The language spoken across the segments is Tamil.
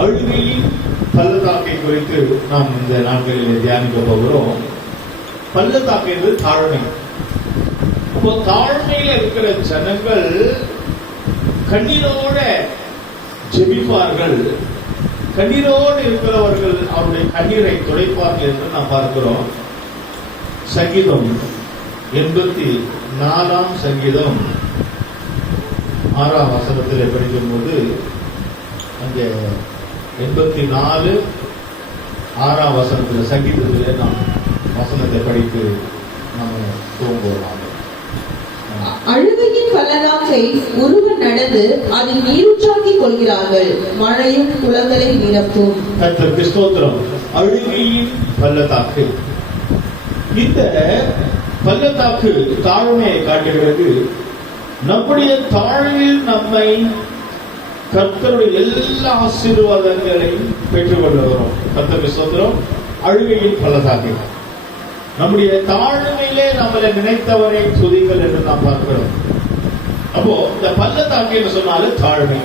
அழுகையின் பள்ளத்தாக்கை குறித்து நாம் இந்த நாட்களில் தியானிக்க போகிறோம். பள்ளத்தாக்கு என்பது தாழ்மை. இப்போ தாழ்மையில இருக்கிற ஜனங்கள் கண்ணீரோட ஜெபிப்பார்கள். கண்ணீரோடு இருக்கிறவர்கள் அவருடைய கண்ணீரை துடைப்பார்கள் என்று நாம் பார்க்கிறோம். சங்கீதம் 84 சங்கீதம் 6 வசனத்தில் படிக்கும் போது அங்கே 84 6 வசனத்தில் சங்கீதத்தில் நாம் வசனத்தை படித்து நாம் தூங்குவோம். அழுகையின் பள்ளத்தாக்கை ஒருவர் நடந்து அதில் நீரூற்றாக்கிக் கொள்கிறார்கள், மழையும் குளங்களை நிரப்பும். கர்த்தருக்கு ஸ்தோத்திரம். அழுகையின் பள்ளத்தாக்கு. இந்த பள்ளத்தாக்கு தாழ்மையை காட்டுகிறது. நம்முடைய தாழ்வில் நம்மை கர்த்தருடைய எல்லா ஆசீர்வாதங்களையும் பெற்றுக் கொள்ளுகிறோம். கர்த்தருக்கு ஸ்தோத்திரம். அழுகையின் பள்ளத்தாக்கு. நம்முடைய தாழ்மையிலே நம்மளை நினைத்தவரை துதிகள் என்று நாம் பார்க்கிறோம். அப்போ இந்த பள்ளத்தாக்கு என்று சொன்னாலும் தாழ்மை.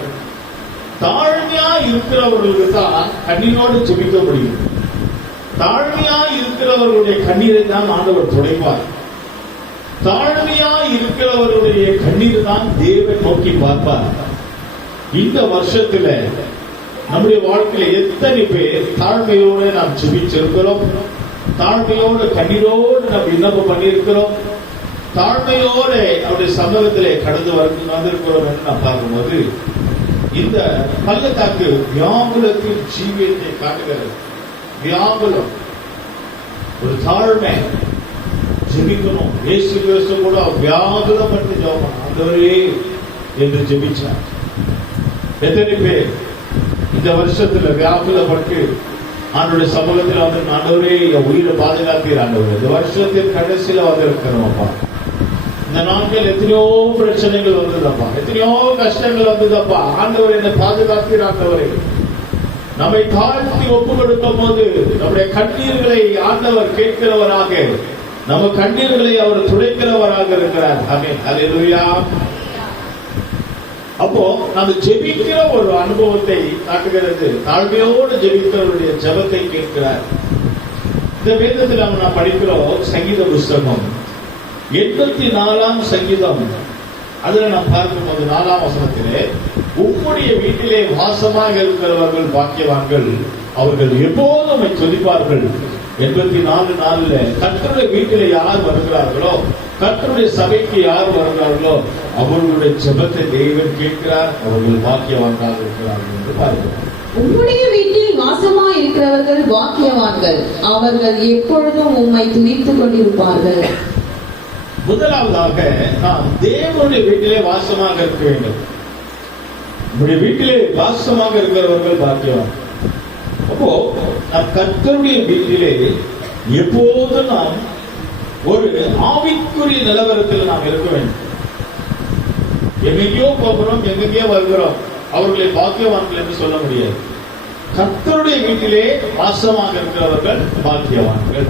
தாழ்மையா இருக்கிறவர்களுக்கு தான் கண்ணீரோடு ஜெபிக்க முடியும். தாழ்மையா இருக்கிறவர்களுடைய கண்ணீரை தான் ஆண்டவர் துடைப்பார். தாழ்மையா இருக்கிறவருடைய கண்ணீர் தான் தேவன் நோக்கி பார்ப்பார். இந்த வருஷத்துல நம்முடைய வாழ்க்கையில எத்தனை பேர் தாழ்மையோடு நாம் ஜெபிச்சிருக்கிறோம், தாழ்மையோடு கண்ணீரோடு நாம் விண்ணப்பம் பண்ணியிருக்கிறோம், தாழ்மையோடு அவருடைய சமூகத்திலே கடந்து வந்திருக்கிறோம் என்று நாம் பார்க்கும்போது இந்த பள்ளத்தாக்கு வியாகுலத்தின் ஜீவியத்தை காட்டுகிறது. வியாகுலம், ஒரு தாழ்மை. ஜெபிக்கணும். இயேசு கிறிஸ்து கூட வியாகுலம் பற்றி ஜெபம் ஆண்டவரே என்று ஜெபிச்சார். எத்தனை பேர் இந்த வருஷத்துல வியாகுலப்பட்டு ஆண்டோடைய சமூகத்தில் வந்து ஆண்டவரே என் உயிரை பாதுகாத்தீர் ஆண்டவரே. இந்த வருஷத்தின் கடைசியில வந்திருக்கிறோம்ப்பா. இந்த நாட்கள் எத்தனையோ பிரச்சனைகள் வந்ததப்பா, எத்தனையோ கஷ்டங்கள் வந்ததப்பா. ஆண்டவர் என்னை பாதுகாத்தீர் ஆண்டவரே. நம்மை தாழ்த்தி ஒப்பு கொடுக்கும் போது நம்முடைய கண்ணீர்களை ஆண்டவர் கேட்கிறவராக, நம்ம கண்ணீர்களை அவர் துடைக்கிறவராக இருக்கிறார். ஆமென். ஹல்லேலூயா. அப்போ நம்ம ஜெபிக்கிற ஒரு அனுபவத்தை காட்டுகிறது. தாழ்மையோடு ஜெபிக்கிறவருடைய ஜெபத்தை கேட்கிறார். இந்த வேதத்தில் நாம் படிக்கிறோம் சங்கீத புஸ்தகம் 84 சங்கீதம். அதுல நாம் பார்க்கும்போது 4 வசனத்திலே உம்முடைய வீட்டிலே வாசமாக இருக்கிறவர்கள் பாக்கியவான்கள், அவர்கள் எப்போதும் துதிப்பார்கள். 84:4 கர்த்தருடைய வீட்டிலே யார் வருகிறார்களோ, கர்த்தருடைய சபைக்கு யார் வருகிறார்களோ அவர்களுடைய ஜெபத்தை தேவன் கேட்கிறார். அவர்கள் பாக்கியவான்களாக இருக்கிறார்கள் என்று பார்க்கிறோம். உம்முடைய வீட்டில் வாசமா இருக்கிறவர்கள் பாக்கியவான்கள், அவர்கள் எப்பொழுதும் உம்மை துதித்துக் கொண்டிருப்பார்கள். முதலாவதாக நாம் தேவனுடைய வீட்டிலே வாசமாக இருக்க வேண்டும். நம்முடைய வீட்டிலே வாசமாக இருக்கிறவர்கள் பாக்கியவான். அப்போ நம் கர்த்தருடைய வீட்டிலே எப்போது நாம் ஒரு ஆவிக்குரிய நிலவரத்தில் நாம் இருக்க வேண்டும். எங்கெங்கயோ போகிறோம், எங்கெங்கயோ வருகிறோம், அவர்களை பாக்கியவான்கள் என்று சொல்ல முடியாது. கர்த்தருடைய வீட்டிலே வாசமாக இருக்கிறவர்கள் பாக்கியவான்கள்.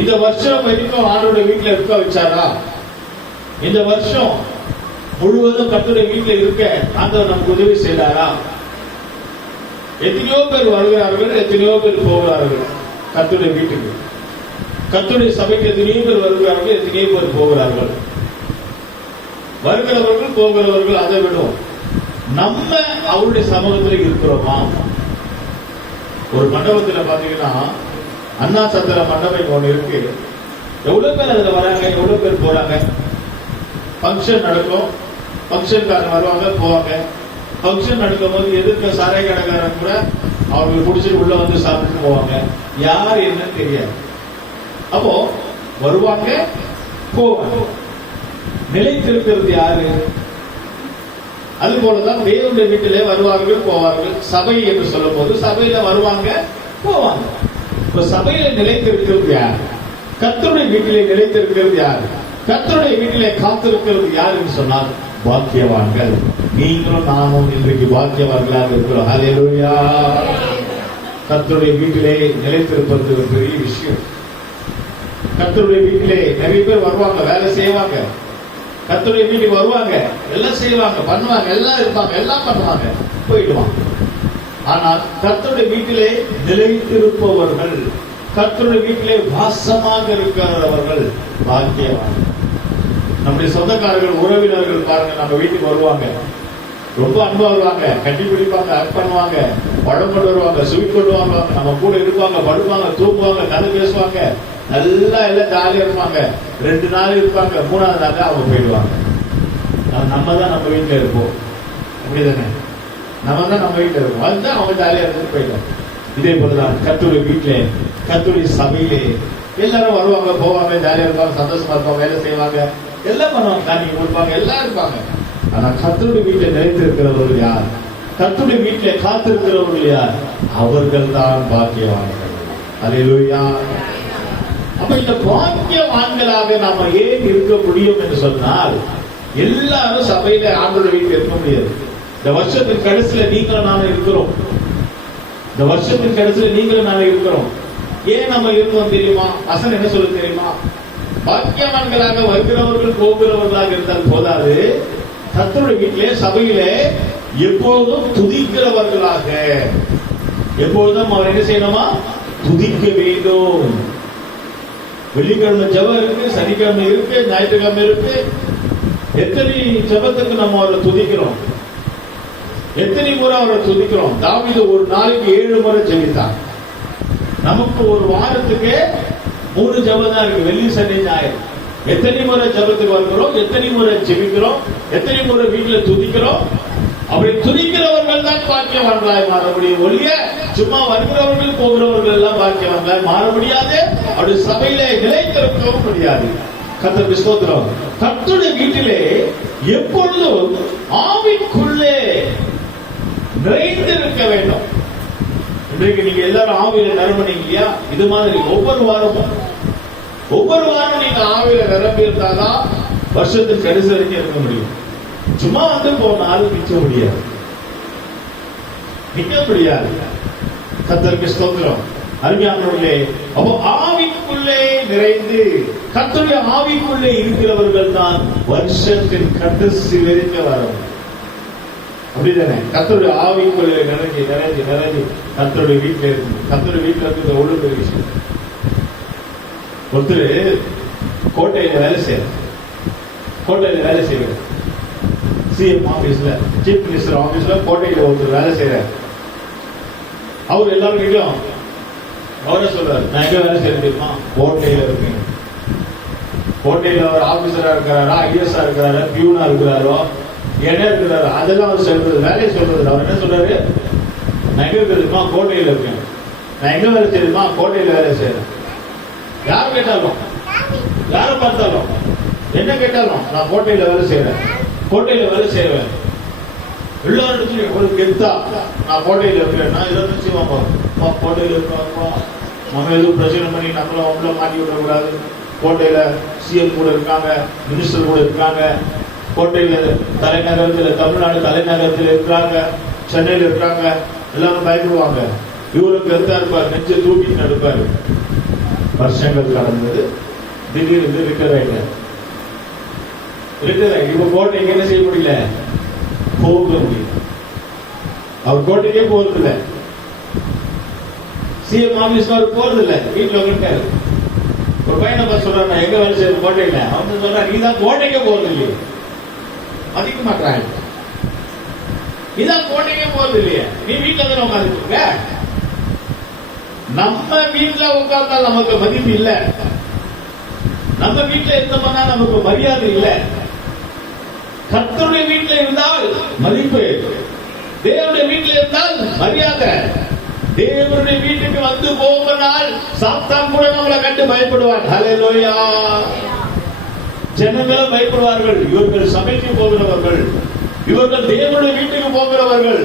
இந்த வருஷம் வரைக்கும் ஆண்டவருடைய வீட்டில் இருக்க வச்சாரா? இந்த வருஷம் முழுவதும் கர்த்தருடைய வீட்டில் இருக்க ஆண்டவர் நமக்கு உதவி செய்தாரா? எத்தனையோ பேர் வருகிறார்கள், எத்தனையோ பேர் போகிறார்கள் கர்த்தருடைய வீட்டுக்கு. கர்த்தருடைய சபைக்கு எத்தனையோ பேர் வருகிறார்கள், எத்தனையோ பேர் போகிறார்கள். வருகிறவர்கள் போகிறவர்கள் அதை விடும். நம்ம அவருடைய சமூகத்தில் இருக்கிறோமா? ஒரு மண்டபத்தில் பாத்தீங்கன்னா அண்ணா சத்திர மண்டபம் ஒன்று இருக்கு. எவ்வளவு பேர் அதுல வராங்க, எவ்வளவு பேர் போறாங்க. பங்கன் நடக்கும், பங்கன்காரங்க வருவாங்க போவாங்க. பங்கன் நடக்கும் போது எதிர்க்க சாராய கடைக்காரன் கூட அவங்களுக்கு பிடிச்சிட்டு உள்ள வந்து சாப்பிட்டு போவாங்க. யார் என்னன்னு தெரியாது. அப்போ வருவாங்க போவாங்க. நிலைத்திருக்கிறது யாரு? அது போலதான் தேவனுடைய வீட்டிலே வருவார்கள் போவார்கள். சபை என்று சொல்லும் போது சபையில வருவாங்க போவாங்க. இப்ப சபையில நிலைத்திருக்கிறது யார்? கர்த்தருடைய வீட்டிலே நிலைத்திருக்கிறது யார்? கர்த்தருடைய வீட்டிலே காத்திருக்கிறது யார் என்று சொன்னால் பாக்கியவான்கள். நீங்களும் நானும் இன்றைக்கு பாக்கியவான்களாக இருக்கிறோம். ஹல்லேலூயா. கர்த்தருடைய வீட்டிலே நிலைத்திருப்பது ஒரு பெரிய விஷயம். கர்த்தருடைய வீட்டிலே நிறைய பேர் வருவாங்க, வேலை செய்வாங்க. கர்த்தருடைய வீட்டுக்கு வருவாங்க, எல்லாம் செய்வாங்க, பண்ணுவாங்க, எல்லாம் இருப்பாங்க, எல்லாம் பண்ணுவாங்க, போயிடுவாங்க. ஆனால் கர்த்தருடைய வீட்டிலே நிலைத்திருப்பவர்கள், கர்த்தருடைய வீட்டிலே வாசமாக இருக்கிறவர்கள் பாக்கியவான்கள். நம்முடைய சொந்தக்காரர்கள், உறவினர்கள் பாருங்க, நம்ம வீட்டுக்கு வருவாங்க, ரொம்ப அன்பா வருவாங்க, கட்டி பிடிப்பாங்க, ஹக் பண்ணுவாங்க, பழம் கொண்டு வருவாங்க, ஸ்வீட் கொண்டு வருவாங்க, நம்ம கூட இருப்பாங்க, படுப்பாங்க, தூங்குவாங்க, கதை பேசுவாங்க, எல்லாம் ஜாலியா இருப்பாங்க. 2 நாள் இருப்பாங்க, 3ஆவது நாள் அவங்க போயிடுவாங்க. நம்ம தான் நம்ம வீட்டுல இருப்போம், அப்படிதானே? நம்ம தான் நம்ம வீட்டுல இருப்போம், அதுதான் அவங்க ஜாலியா இருந்து போயிடுவாங்க. இதே போலதான் கர்த்தருடைய வீட்டிலே, கர்த்தருடைய சபையிலே எல்லாரும் வருவாங்க, போவாங்க, ஜாலியா இருப்பாங்க, சந்தோஷமா இருப்பாங்க, வேலை செய்வாங்க, எல்லாம் பண்ணுவாங்க, காணிக்கை கொடுப்பாங்க, எல்லாம் இருப்பாங்க. ஆனா கர்த்தருடைய வீட்டில் நிலைத்திருக்கிறவர்கள் யார்? கர்த்தருடைய வீட்டிலே காத்திருக்கிறவர்கள் யார்? அவர்கள் தான் பாக்கியவான்கள். அல்லேலூயா. அப்ப இந்த பாக்கியவான்களாக நாம ஏன் இருக்க முடியும் என்று சொன்னால், எல்லாரும் சபையில ஆண்டவருடைய வீட்டில் இருக்க முடியாது. இந்த வருஷத்தின் கடைசியில நீங்களும் நானும் இருக்கிறோம். இந்த வருஷத்தின் கடைசியில நீங்களும் நானும் இருக்கிறோம். ஏன் நம்ம இருக்கோம் தெரியுமா? வசனம் என்ன சொல்ல தெரியுமா? பாக்கியவான்களாக வருகிறவர்கள் போகிறவர்களாக இருந்தால் போதாது, கர்த்தருடைய வீட்டிலே, சபையிலே எப்போதும் துதிக்கிறவர்களாக, எப்போதும் அவர் என்ன செய்யணுமா? துதிக்க வேண்டும். வெள்ளிக்கிழமை ஜெபம் இருக்கு, சனிக்கிழமை இருக்கு, ஞாயிற்றுக்கிழமை இருக்கு. எத்தனை ஜெபத்துக்கு நம்ம அவரை துதிக்கிறோம்? எத்தனை முறை அவரை துதிக்கிறோம்? தாவீது ஒரு நாளைக்கு 7 முறை ஜெபித்தார். நமக்கு ஒரு வாரத்துக்கு 3 ஜெபம் தான் இருக்கு, வெள்ளி, சனி, ஞாயிறு. எத்தனை முறை ஜெபத்துக்கு வருகிறோம்? எத்தனை முறை ஜெபிக்கிறோம்? எத்தனை முறை வீட்டுல துதிக்கிறோம்? அப்படி துதிக்கிறவர்கள் தான் பாக்கியவான்களாய் மாற முடியும் ஒழிய சும்மா வருகிறவர்கள் போகிறவர்கள் எல்லாம் பாக்கியவான்களாய் மாற முடியாது. அப்படி சபையிலே நிலைத்திருக்கவும் முடியாது. கர்த்தருக்கு ஸ்தோத்திரம். கர்த்தருடைய வீட்டிலே எப்பொழுதும் ஆவிக்குள்ளே நிறைந்திருக்க வேண்டும். இன்றைக்கு நீங்க எல்லாரும் ஆவியில நிரம்பினீங்க இல்லையா? இது மாதிரி ஒவ்வொரு வாரமும் நீங்க ஆவியில நிரம்பி இருந்தாதான் வருஷத்துக்கு கடைசி வரைக்கும் இருக்க முடியும். சும்மா வந்து போனாலும் நிக்க முடியாது. கர்த்தருக்கு ஸ்தோத்திரம். அருமையானவர்களே, அப்போ ஆவிக்குள்ளே நிறைந்து கர்த்தருடைய ஆவிக்குள்ளே இருக்கிறவர்கள் தான் வருஷத்தின் கடைசி வரைக்கும் வரும். அப்படிதானே? கர்த்தருடைய ஆவிக்குள்ளே நிறைஞ்சி கர்த்தருடைய வீட்டில் இருக்கு. கர்த்தருடைய வீட்டில் இருக்கிற ஒழுங்கு விஷயம். ஒருத்தர் கோட்டையில வேலை செய்யறார். சிஎம் ஆபீஸ்ல, சீஃப் மினிஸ்டர் ஆபீஸ்ல கோட்டையில ஒருத்தர் வேலை செய்யறார். அவர் எல்லாரும் வீட்டும் அவரே சொல்றாரு, நான் எங்க வேலை செய்ய தெரியுமா? கோட்டையில இருக்கேன். கோட்டையில அவர் ஆபீசரா இருக்கிறாரா, ஐஎஸ்ஆ இருக்கிறாரா, பியூனா இருக்கிறாரோ, என்ன இருக்கிறாரோ அதெல்லாம் அவர் சொல்றது, வேலையை சொல்றது. அவர் என்ன சொல்றாரு? நான் எங்க தெரியுமா? கோட்டையில இருக்கேன். நான் எங்க வேலை செய்யுமா? கோட்டையில வேலை செய்யறேன். யார் கேட்டாலும், யாரை பார்த்தாலும், என்ன கேட்டாலும் நான் கோட்டையில வேலை செய்யறேன். எல்லாரும் ஒரு கெத்தா நான் கோட்டையில இருக்கிறேன், நான் இதை நிச்சயமா கோட்டையில இருக்கோம், நம்ம எதுவும் பிரச்சனை பண்ணி நம்மள அவங்கள மாட்டி விடக்கூடாது. கோட்டையில சிஎம் கூட இருக்காங்க, மினிஸ்டர் கூட இருக்காங்க, கோட்டையில தலைநகரத்தில், தமிழ்நாடு தலைநகரத்தில் இருக்கிறாங்க, சென்னையில் இருக்காங்க. எல்லாரும் பயப்படுவாங்க. இவரும் கெத்தா இருப்பார், நெஞ்ச தூக்கி நடப்பாரு. வருஷங்கள் கடந்தது, திடீர்னு ரிட்டர் ஆயிட்டார். இப்ப கோட்டைக்கு என்ன செய்ய முடியல? போக முடியல. அவர் கோட்டைக்கே போறதில்ல, சிஎம் ஆபீஸ் போறதில்ல, வீட்டுல இருக்காரு. ஒரு பையனை பார்த்து சொல்றாரு, நான் எங்க வேலை செய்யறது? கோட்டையில. அவன் சொல்றாரு, நீதான் கோட்டைக்கே போறது இல்லையே, மதிக்க மாட்டாங்க. நீதான் கோட்டைக்கே போறது இல்லையே, நீ வீட்டுல தானே உட்கார்ந்து இருக்க. நம்ம வீட்டுல உட்கார்ந்தால் நமக்கு மதிப்பு இல்ல, நம்ம வீட்டுல இருந்தோம்னா நமக்கு மரியாதை இல்ல. கர்த்தருடைய வீட்டுல இருந்தால் மதிப்பு, தேவனுடைய வீட்டுல இருந்தால் மரியாதை. தேவனுடைய வீட்டுக்கு வந்து போவனால் சாத்தான் கூட நம்மளை கண்டு பயப்படுவார். ஹல்லேலூயா. ஜனங்களும் பயப்படுவார்கள். இவர்கள் சபைக்கு போகிறவர்கள், இவர்கள் தேவனுடைய வீட்டுக்கு போகிறவர்கள்,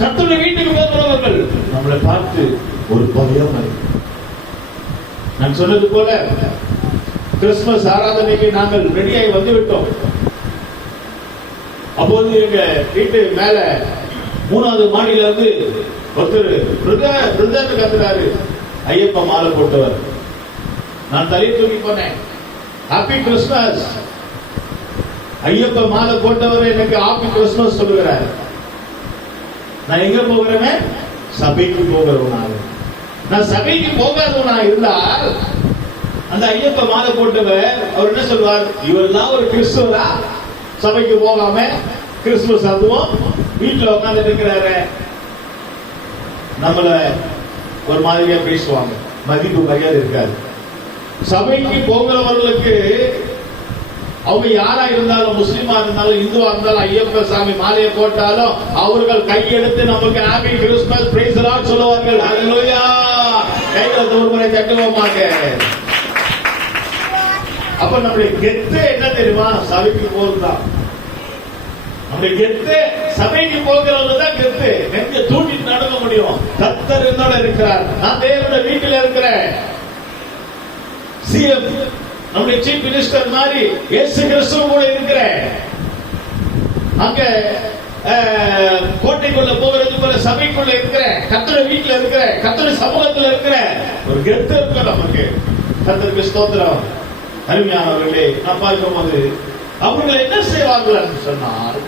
கர்த்தருடைய வீட்டுக்கு போகிறவர்கள் நம்மளை பார்த்து ஒரு பயம். நான் சொன்னது போல கிறிஸ்துமஸ் ஆராதனைக்கு நாங்கள் ரெடியாகி வந்துவிட்டோம். அப்போது எங்க வீட்டு மேல 3வது மாடியில இருந்து ஒருத்தர் கத்துறாரு. ஐயப்ப மாலை போட்டவர். நான் தலை தூக்கி போனேன். Happy Christmas. ஐயப்ப மாலை போட்டவர் எனக்கு ஹாப்பி கிறிஸ்மஸ் சொல்லுகிறார். நான் எங்க போகிறேன்? சபைக்கு போகிறவனாக. நான் சபைக்கு போகாதவனா இருந்தால் அந்த ஐயப்ப மாலை போட்டவர் அவர் என்ன சொல்வார்? இவரெல்லாம் ஒரு கிறிஸ்துவரா? சபைக்கு போகாம கிறிஸ்துமஸ் அதுவும் வீட்டுல உட்கார்ந்து இருக்கிறாரு. நம்மள ஒரு மாதிரியா பேசுவாங்க, மதிப்பு மரியாதை இருக்காது. சபைக்கு போகிறவர்களுக்கு அவங்க யாரா இருந்தாலும், முஸ்லிமா இருந்தாலும், இந்துவா இருந்தாலும், ஐயப்ப சாமி மாலையை போட்டாலும் அவர்கள் கையெடுத்து நமக்கு happy Christmas praise the Lord சொல்லுவார்கள். ஹalleluya. கையில ஒரு முறை தட்டுவோமாக. அப்ப நம்முடைய கெத்து என்ன தெரியுமா? சபைக்கு போறதுதான் நம்முடைய கெத்து. சபைக்கு போகிறவங்க தான் கெத்து. நெஞ்ச தூண்டிட்டு நடக்க முடியும். கர்த்தர் என்னோட இருக்கிறார், நான் தேவனுடைய வீட்டில் இருக்கிறேன். சிஎம் நம்முடைய சீஃப் மினிஸ்டர் மாதிரி இயேசு கிறிஸ்து கூட இருக்கிறேன். அங்க கோட்டைக்குள்ள போகிறது போல சபைக்குள்ள இருக்கிறேன், கர்த்தருடைய வீட்டில் இருக்கிறேன், கர்த்தருடைய சமூகத்தில் இருக்கிறேன். ஒரு கெத்து இருக்கு நமக்கு. கர்த்தருக்கு ஸ்தோத்திரம். அருமையானவர்களே, நான் பார்க்கும்போது அவர்கள் என்ன செய்வார்கள் என்று சொன்னால்,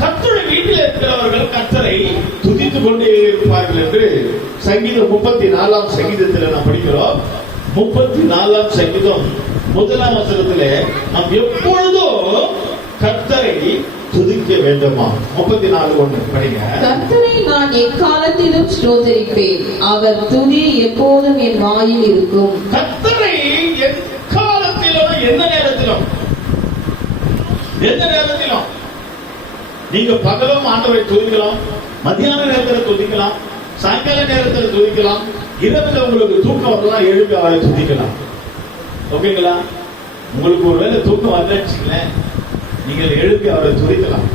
கர்த்தருடைய வீட்டில் இருக்கிறவர்கள் கர்த்தரை துதித்துக் கொண்டே இருப்பார்கள் என்று சங்கீதம் 34 சங்கீதத்தில் நாம் படிக்கிறோம். 34 சங்கீதம் 1 வசனத்திலே நாம் எப்பொழுதும் கர்த்தரை துதிக்க வேண்டுமா? 34:1 படிங்க. கர்த்தரை நான் எக்காலத்திலும் ஸ்தோத்திரிப்பேன், அவர் துதி எப்போதும் என் வாயில் இருக்கும். கர்த்தரை எக்காலத்திலும், எந்த நேரத்திலும், எந்த நேரத்திலும் நீங்க பகலும் ஆண்டவரை துதிக்கலாம், மத்தியான நேரத்தில் துதிக்கலாம், சாயங்கால நேரத்தில் துதிக்கலாம், இரவில் உங்களுக்கு தூக்கம் வரலாம், எழுப்பி அவரை துதிக்கலாம். ஓகேங்களா? உங்களுக்கு ஒருவேளை தூக்கம் வரலன்னு நீங்கள் எழுப்பி அவரை துதிக்கலாம்.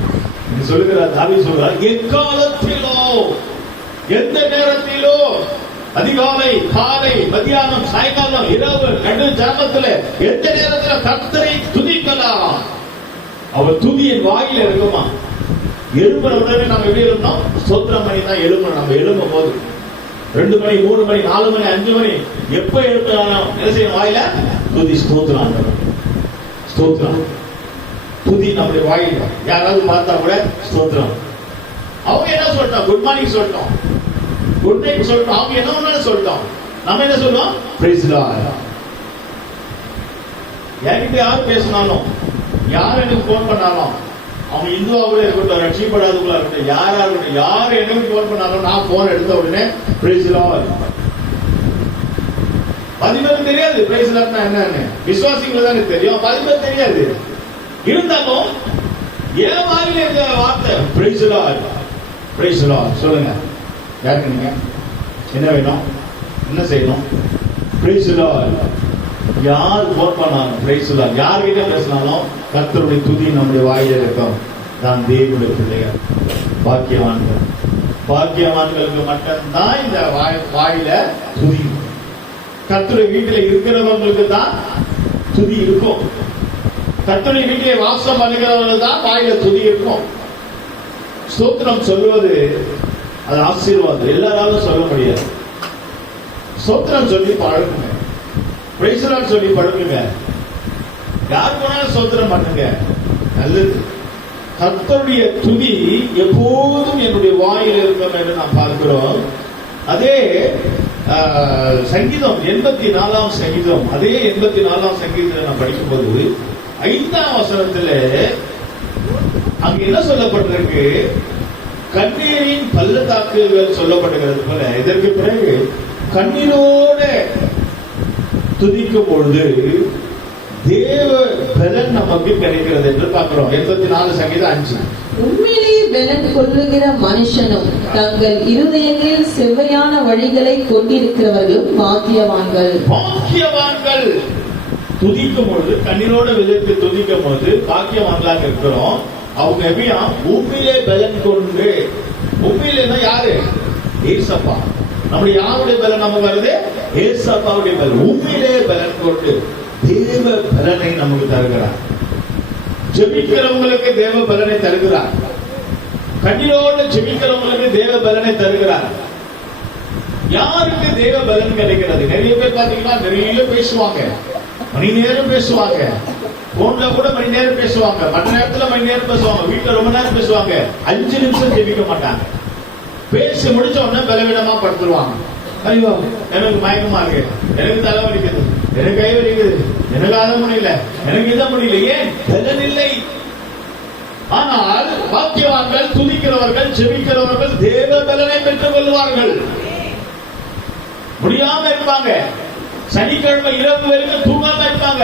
சொல்லுகிறார், தாவீது சொல்றார், எக்காலத்திலோ, எந்த நேரத்திலோ, அதிகாலை, காலை, மத்தியானம், சாயங்காலம், இரவு, நடு ஜாமத்துல எந்த நேரத்தில் கர்த்தரை துதிக்கலாம். அவர் துதியின் வாயில இருக்குமா? எழுப்புற உடனே நம்ம எப்படி எழுப்பணும்? ஸ்தோத்திரம் பண்ணி தான் எழுப்பணும். நம்ம எழுப்பும் போது 2 மணி, 3 மணி, 4 மணி, 5 மணி எப்ப எழுப்பினாலும் என்ன செய்யணும்? வாயில துதி, ஸ்தோத்திரம், ஸ்தோத்திரம், துதி நம்முடைய வாயில. யாராவது பார்த்தா கூட ஸ்தோத்திரம். அவங்க என்ன சொல்லிட்டோம்? குட் மார்னிங் சொல்லிட்டோம், குட் நைட் சொல்லிட்டோம், அவங்க என்ன ஒண்ணு சொல்லிட்டோம். நம்ம என்ன சொல்லுவோம்? Praise the Lord. என்கிட்ட யார் பேசினாலும், யார் எனக்கு போன் பண்ணாலும், அவங்க இந்துவா கூட இருக்கட்டும், ரட்சிக்கப்படாதவங்களா இருக்கட்டும், யாரா இருக்கட்டும், யார் எனக்கு போன் பண்ணாலும் நான் போன் எடுத்த உடனே பிரைஸ் தி லார்ட். பதினோரு தெரியாது பிரைஸ் தி லார்ட்னா என்னன்னு. விசுவாசிகள் தானே தெரியும், பதினோரு தெரியாது. இருந்தாலும் ஏன் வாயில இந்த வார்த்தை praise the Lord, praise the Lord சொல்லுங்க. யாருக்கு நீங்க என்ன வேணும், என்ன செய்யணும்? Praise the Lord. யார் போன் பண்ணாலும் பிரைஸ் தி லார்ட், யார்கிட்ட பேசினாலும் கர்த்தருடைய துதி நம்முடைய வாயில இருக்கும். தான் தேவனுடைய பிள்ளைகள், பாக்கியவான்கள். பாக்கியவான்களுக்கு மட்டும்தான் இந்த வாயில துதி. கர்த்தருடைய வீட்டில இருக்கிறவங்களுக்கு தான் துதி இருக்கும். கர்த்தருடைய வீட்டிலே வாசம் பண்ணுகிறவர்கள் தான் வாயில துதி இருக்கும். ஸ்தோத்திரம் சொல்வது அது ஆசீர்வாதம், எல்லாராலும் சொல்ல முடியாது. ஸ்தோத்திரம் சொல்லி பழகுங்க, பிரைஸ் தி லார்ட் சொல்லி பழகுங்க. யார் போனாலும் ஸ்தோத்திரம் பண்ணுங்க, நல்லது. கர்த்தருடைய துதி எப்போதும் என்னுடைய வாயில் இருக்கும் என்று நாம் பார்க்கிறோம். அதே சங்கீதம் 84 சங்கீதம், அதே 84 சங்கீதத்தில் நாம் படிக்கும்போது 5ஆம் வசனத்தில் அங்க என்ன சொல்லப்பட்டிருக்கு? கண்ணீரின் பள்ளத்தாக்குகள் சொல்லப்படுகிறது போல, இதற்கு பிறகு கண்ணீரோட துதிக்கும் பொழுது தேவ பலன் நமக்கு கிடைக்கிறது என்று பார்க்கிறோம். 84 சங்கீதம் 5. உண்மையிலே பலன் கொள்ளுகிற மனுஷனும் தங்கள் இருதயங்களில் செவ்வையான வழிகளை கொண்டிருக்கிறவர்களும் பாக்கியவான்கள். பாக்கியவான்கள் துதிக்கும் பொழுது, கண்ணீரோட விதத்தை துதிக்கும் போது பாக்கியவான்களாக இருக்கிறோம். அவங்க எப்படியா? உண்மையிலே பலன் கொண்டு. உண்மையிலேனா யாரு? ஏசப்பா. நம்முடைய யாருடைய பலன் நமக்கு வருது? ஏசப்பாவுடைய பலன். உண்மையிலே பலன் கொண்டு தேவ பலனை நமக்கு தருகிறார். ஜெபிக்கிறவங்களுக்கு தேவ பலனை தருகிறார். கண்ணீரோடு ஜெபிக்கிறவங்களுக்கு தேவ பலனை தருகிறார். யாருக்கு தேவ பலன் கிடைக்கிறது? நிறைய பேர் பாத்தீங்கன்னா நிறைய பேசுவாங்க, மணி நேரம் பேசுவாங்க, போன்ல கூட மணி நேரம் பேசுவாங்க, மற்ற நேரத்துல மணி நேரம் பேசுவாங்க, வீட்டுல ரொம்ப நேரம் பேசுவாங்க, 5 நிமிஷம் ஜெபிக்க மாட்டாங்க. பேசி முடிச்ச உடனே பலவீனமா படுத்துருவாங்க. ஐயோ எனக்கு மயக்கமா இருக்கு, எனக்கு தலை வலிக்குது, எனக்கு கை வலிக்குது, எனக்கு அதை முடியல, எனக்கு இதை முடியல. ஏன்? பலன் இல்லை. ஆனால் வாக்கியவான்கள், துதிக்கிறவர்கள், ஜெபிக்கிறவர்கள் தேவ பலனை பெற்றுக் கொள்வார்கள். முடியாம இருப்பாங்க, சனிக்கிழமை இரவு வரைக்கும் தூங்காம இருப்பாங்க.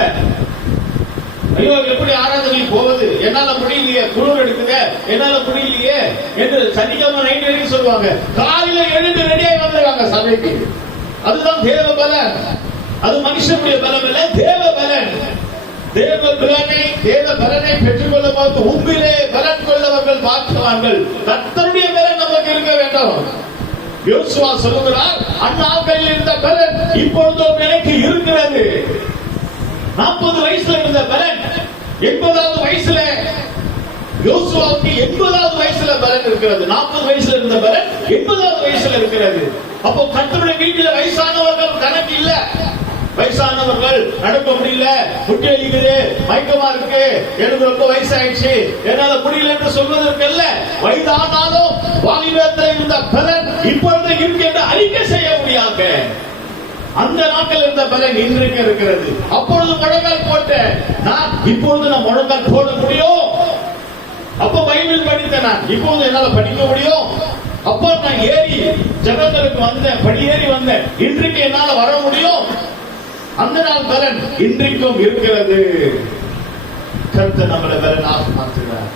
ஐயோ எப்படி ஆராதனை போவது, என்னால முடியலையே, குளிர் எடுக்குங்க, என்னால முடியலையே என்று சனிக்கிழமை நைட் வரைக்கும் சொல்லுவாங்க. காலையில எழுந்து ரெடியாகி வந்துருக்காங்க சபைக்கு. அதுதான் தேவ பலன். அது மனுஷனுடைய பலம் இல்ல, தேவ பலன். தேவ பலனை பெற்றுக் கொள்ளும் போது உண்மையிலே பலன் கொள்ளவர்கள் பாக்கியவான்கள். கர்த்தருடைய பலன் நமக்கு இருக்க வேண்டும். யோசுவா சொல்லுகிறார், அந்நாட்களில் இருந்த பலன் இப்பொழுதும் எனக்கு இருக்கிறது. 40 வயசுல இருந்த பலன் 80வது வயசுல, யோசுவாவுக்கு 80வது வயசுல பலன் இருக்கிறது. 40 வயசுல இருந்த பலன் 80வது வயசுல இருக்கிறது. அப்போ கர்த்தருடைய வீட்டில் வயசானவர்கள் கணக்கு இல்ல. வயசானவர்கள் நடக்க முடியல, முட்டி வலிக்குது, மயக்கமா இருக்கு, எனக்கு ரொம்ப வயசாயிடுச்சு, என்னால முடியல என்று சொல்வதற்கு அல்ல. வயதானாலும் வாலிபத்தில் இருந்த பலன் இப்பொழுது இருக்கு என்று அறிக்கை செய்ய முடியாது. அந்த நாட்கள் இருந்த பலன் இன்றைக்கு இருக்கிறது. அப்பொழுது முழங்கால் போட்ட நான் இப்பொழுது நான் முழங்கால் போட முடியும். அப்ப பைபிள் படித்த நான் இப்பொழுது என்னால படிக்க முடியும். அப்ப நான் ஏறி ஜெபங்களுக்கு வந்தேன், படி ஏறி வந்தேன், இன்றைக்கு என்னால வர முடியும். அந்த நாள் பலன் இன்றைக்கும் இருக்கிறது. கர்த்தர் நம்மளை பலனாக மாற்றுகிறார்.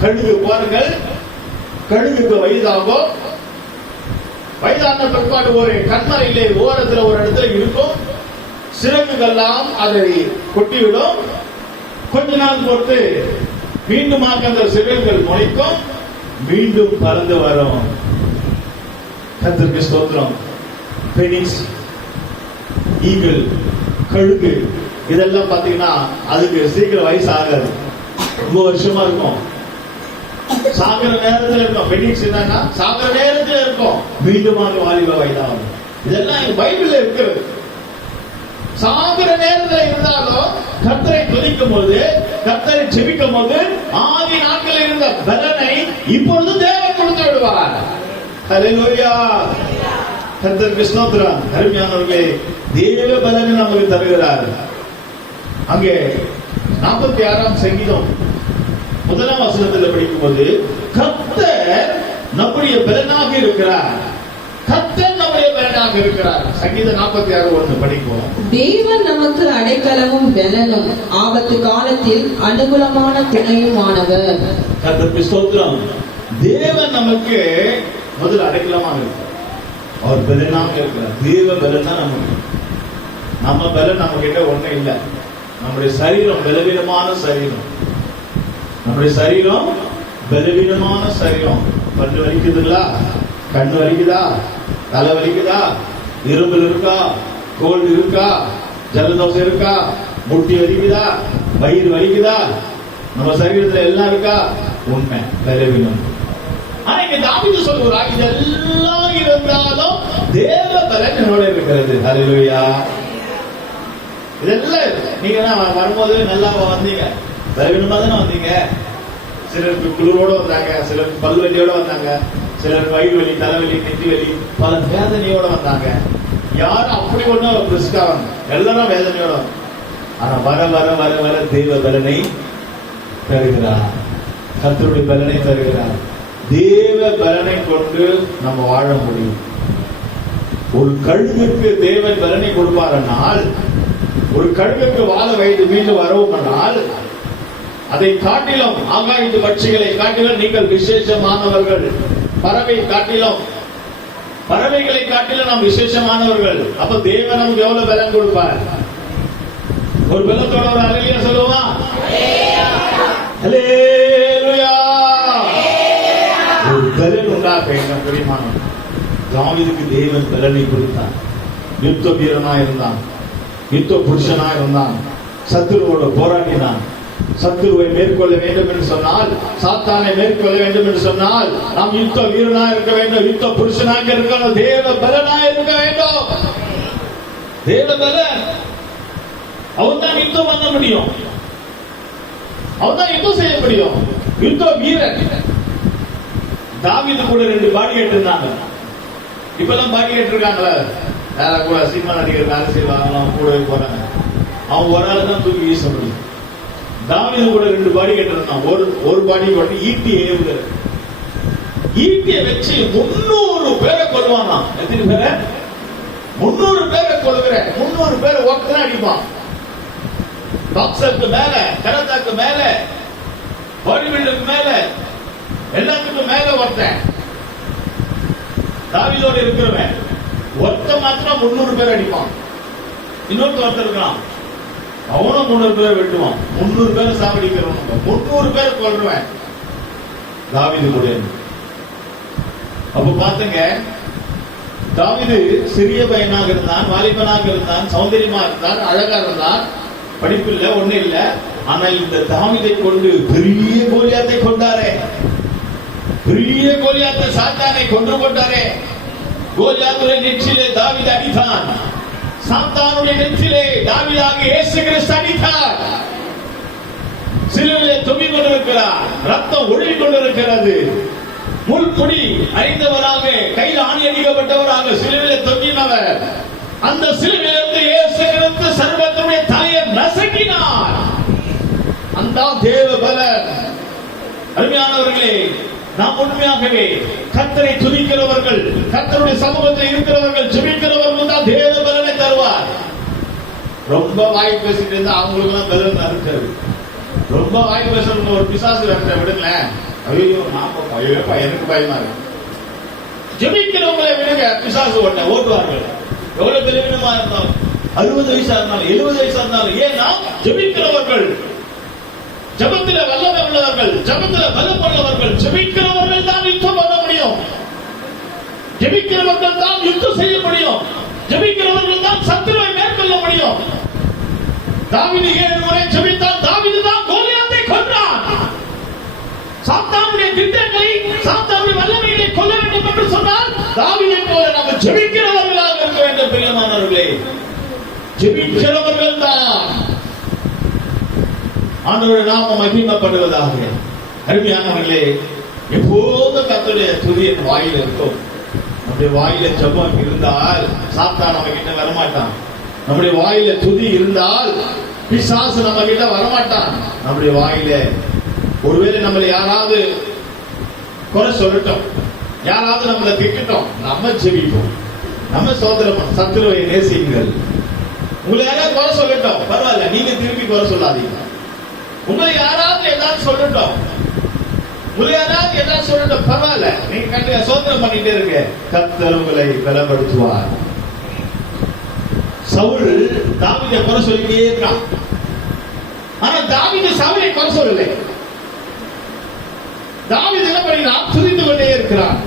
கழுகு பாருங்கள், கழுகுக்கு வயதாகும். வயதான பிற்பாடு ஒரு கண்மறையிலே ஓரத்தில் ஒரு இடத்துல இருக்கும். சிறகுகள்லாம் அதை கொட்டிவிடும். கொஞ்ச நாள் பொறுத்து மீண்டும் அந்த சிறகுகள் முளைக்கும், மீண்டும் பறந்து வரும். கர்த்தருக்கு ஸ்தோத்திரம். பெனிக்ஸ், ஈகிள், கழுகு இதெல்லாம் பாத்தீங்கன்னா அதுக்கு சீக்கிரம் வயசு ஆகாது, ரொம்ப வருஷமா இருக்கும். சாகிற நேரத்தில் இருக்கும். பெனிக்ஸ் என்னன்னா சாகிற நேரத்தில் இருக்கும், மீண்டும் வாலிப வயதாகும். இதெல்லாம் பைபிள்ல இருக்கிறது. சாகிற நேரத்தில் இருந்தாலும் கர்த்தரை துதிக்கும் போது, கர்த்தரை ஜெபிக்கும் போது ஆதி நாட்களில் இருந்த பலனை இப்பொழுது தேவன் கொடுத்து விடுவார். ஹல்லேலூயா. கர்த்தருக்கு ஸ்தோத்திரம். அருமையானவர்களே, தேவ பலனை நமக்கு தருகிறார். அங்கே 46ஆம் சங்கீதம் 1ஆம் வசனத்தில் படிக்கும்போது கர்த்தர் நம்முடைய பலனாக இருக்கிறார். கர்த்தர் நம்முடைய பலனாக இருக்கிறார். சங்கீதம் 46:1 படிப்போம். தேவன் நமக்கு அடைக்கலமும் பலனும், ஆபத்து காலத்தில் அனுகூலமான துணையுமானவர். கர்த்தருக்கு ஸ்தோத்திரம். தேவன் நமக்கு முதல் அடைக்கலமாக இருக்கிறார். அவர் பலனாக இருக்கிறார். தேவ பலன் தான் நமக்கு. நம்ம பலன் நம்ம கிட்ட ஒண்ணும் இல்லை. நம்முடைய சரீரம் பலவீனமான சரீரம். நம்முடைய சரீரம் பலவீனமான சரீரம். பல்லு வலிக்குதுங்களா? கண்ணு வலிக்குதா? தலை வலிக்குதா? இரும்பல் இருக்கா? கோல்டு இருக்கா? ஜலதோஷம் இருக்கா? முட்டி வலிக்குதா? வயிறு வலிக்குதா? நம்ம சரீரத்துல எல்லாம் இருக்கா? உண்மை, பலவீனம். ஆனா இங்க தாவீது சொல்கிறார், இதெல்லாம் இருந்தாலும் தேவ பலன் என்னோட இருக்கிறது. ஹல்லேலூயா. இதெல்லாம் நீங்க வரும்போது நல்லா வந்தீங்க, பலவீனமா தானே வந்தீங்க. சிலருக்கு குளிரோட வந்தாங்க, சிலருக்கு பல்வலியோட வந்தாங்க, சிலருக்கு வயிறு வலி, தலைவலி, நெத்தி வலி, பல வேதனையோட வந்தாங்க. யாரும் அப்படி ஒண்ணும் பிரிஸ்கா வந்தாங்க, எல்லாரும் வேதனையோட வந்தாங்க. ஆனா வர வர வர வர தேவ பலனை தருகிறார். கர்த்தருடைய பலனை தருகிறார். தேவ பலனை கொண்டு நம்ம வாழ முடியும். ஒரு கழுகுக்கு தேவன் பலனை கொடுப்பார்கள், ஒரு கழுகுக்கு வாழ வயது மீண்டும் வரவுமானால், அதை காட்டிலும் ஆகாயத்து பட்சிகளை காட்டிலும் நீங்கள் விசேஷமானவர்கள். பறவைகளை காட்டிலும் நாம் விசேஷமானவர்கள். அப்ப தேவன் நமக்கு எவ்வளவு பலன் கொடுப்பார்? ஒரு பலத்தோட ஒரு அல்லேலூயா சொல்லுமா? அல்லேலூயா. ஒரு பலன் உண்டாக எங்கள் பிரியமானவர் தாவீதுக்கு தேவன் பலனை கொடுத்தார். யுத்த வீரனா இருந்தான், யுத்த புருஷனா இருந்தான், சத்துருவோட போராடினான், சத்துருவை மேற்கொள்ள வேண்டும் என்று சொன்னால், சாத்தானை மேற்கொள்ள வேண்டும் என்று சொன்னால், நாம் யுத்த வீரனா இருக்க வேண்டும், யுத்த புருஷனாக இருக்கணும், தேவ பலனா இருக்க வேண்டும். தேவ பலன் அவன் தான் யுத்தம் பண்ண முடியும், அவன் தான் யுத்தம் செய்ய முடியும். யுத்த வீரன். தாவீது கூட 2 பாடி கேட்டு இருந்தாங்க. இப்பெல்லாம் பாடி கேட்டு இருக்காங்களா? வேற கூட சினிமா நடிகர் அரசியல் வாங்கலாம் கூடவே போறாங்க. அவன் ஒரு ஆள் தான் தூக்கி வீச முடியும். தாவீது கூட 2 பாடி கேட்டு இருந்தான். ஒரு பாடி கொண்டு ஈட்டி ஏவுகிற, ஈட்டியை வச்சு 300 பேரை கொள்வானா. எத்தனை பேரை? 300 பேரை கொள்கிற, 300 பேரை ஒருத்தனை அடிப்பான். பாக்ஸருக்கு மேல, கராத்தாக்கு மேல, பாடி பில்டருக்கு மேல, எல்லாத்துக்கும் மேல ஒருத்தன். தாவீதோட இருக்கிறவன் ஒருத்தன் மாத்திரம் 300 பேர் அடிப்பான். இன்னொருத்தர் இருக்கிறான், அவனும் 300 பேரை வெட்டுவான். 300 பேரை சாவடிக்கிறவன், 300 பேரை கொல்றவன் தாவீது கூட. அப்ப பாத்துங்க, தாவீது சிறிய பையனாக இருந்தான், வாலிபனாக இருந்தான், சௌந்தரியமா இருந்தான், அழகா இருந்தான், படிப்பு இல்ல, ஒண்ணு இல்ல. ஆனால் இந்த தாவீதை கொண்டு பெரிய கோலியாத்தை கொண்டாரே, பெரிய கோலியாத்தை, சாத்தானை கொன்று போட்டாரே. கோலியாத்துடைய நெற்றிலே தாவீது அடித்தான், சாத்தானுடைய நெற்றிலே தாவீதாகிய இயேசு கிறிஸ்து அடித்தார். சிலுவையிலே தொங்கிக் கொண்டிருக்கிறார், ரத்தம் ஒழுகிக் கொண்டிருக்கிறது. முள்குடி அணிந்தவராக, கையில் ஆணி அடிக்கப்பட்டவராக சிலுவையிலே தொங்கினவர். அந்த சிலுவையிலிருந்து இயேசு கிறிஸ்து சர்வத்தினுடைய தலையை நசுக்கினார். அந்த தேவ பலன். அருமையானவர்களே, நாம் உண்மையாகவே கர்த்தரை துதிக்கிறவர்கள், கர்த்தருடைய சமூகத்தில் இருக்கிறவர்கள், ஜெபிக்கிறவர்கள் தான் தேவ பலனை தருவார். ரொம்ப வாய் பேசிட்டு இருந்தா அவங்களுக்கு தான் பலன் இருக்காது. ரொம்ப வாய் பேசுறவங்க ஒரு பிசாசு வேற விடுங்களேன். ஐயோ எனக்கு பயமா இருக்கு. ஜெபிக்கிறவங்களை விடுங்க, பிசாசு ஓட்டுவார்கள். எவ்வளவு பெருமிதமா இருந்தாலும், 60 வயசா இருந்தாலும், 70 வயசா இருந்தாலும். ஏன்னா ஜெபிக்கிறவர்கள், ஜெபத்தில வல்லமை உள்ளவர்கள், ஜெபத்தில பலம் உள்ளவர்கள், ஜெபிக்கிறவர்கள் தான் யுத்தம் பண்ண முடியும். ஜெபிக்கிறவர்கள் தான் யுத்தம் செய்ய முடியும். ஜெபிக்கிறவர்கள் தான் சத்துருவை மேற்கொள்ள முடியும். தாவீது 7 முறை ஜெபித்தான். தாவீது தான் கோலியாத்தை கொன்றான். சாத்தானுடைய திட்டங்களை, சாத்தானுடைய வல்லமைகளை கொல்ல வேண்டும் என்று சொன்னால் தாவீதை போல நாம் ஜெபிக்கிறவர்களாக இருக்க வேண்டும். பிரியமானவர்களே, ஜெபிக்கிறவர்கள் தான் ஆண்டவருடைய நாமம் மகிமைப்படுவதாக. அருமையானவர்களே, எப்போதும் கர்த்தருடைய துதி என் வாயில் இருக்கும். நம்முடைய வாயில ஜெபம் இருந்தால் சாத்தான் நம்ம கிட்ட வரமாட்டான். நம்முடைய வாயில துதி இருந்தால் பிசாசு நம்ம கிட்ட வரமாட்டான். நம்முடைய வாயில ஒருவேளை நம்மளை யாராவது குறை சொல்லட்டும், யாராவது நம்மளை திட்டட்டும், நம்ம ஜெபிப்போம், நம்ம சோதரம் சத்துருவை நேசியுங்கள். உங்களை யாராவது குறை சொல்லட்டும், பரவாயில்ல, நீங்க திருப்பி குறை சொல்லாதீங்க. உங்களை யாராவது ஏதாவது சொல்லட்டும், உங்களை யாராவது ஏதாவது சொல்லட்டும், பரவாயில்ல, நீங்க கண்டு சோதனம் பண்ணிட்டே இருக்க, கர்த்தர் உங்களை பலப்படுத்துவார். சவுல் தாவீதை குறை சொல்லிட்டே இருக்கான். ஆனா தாவீது சவுலை குறை சொல்லலை. தாவீது என்ன பண்ணினான்? துதித்து கொண்டே இருக்கிறான்.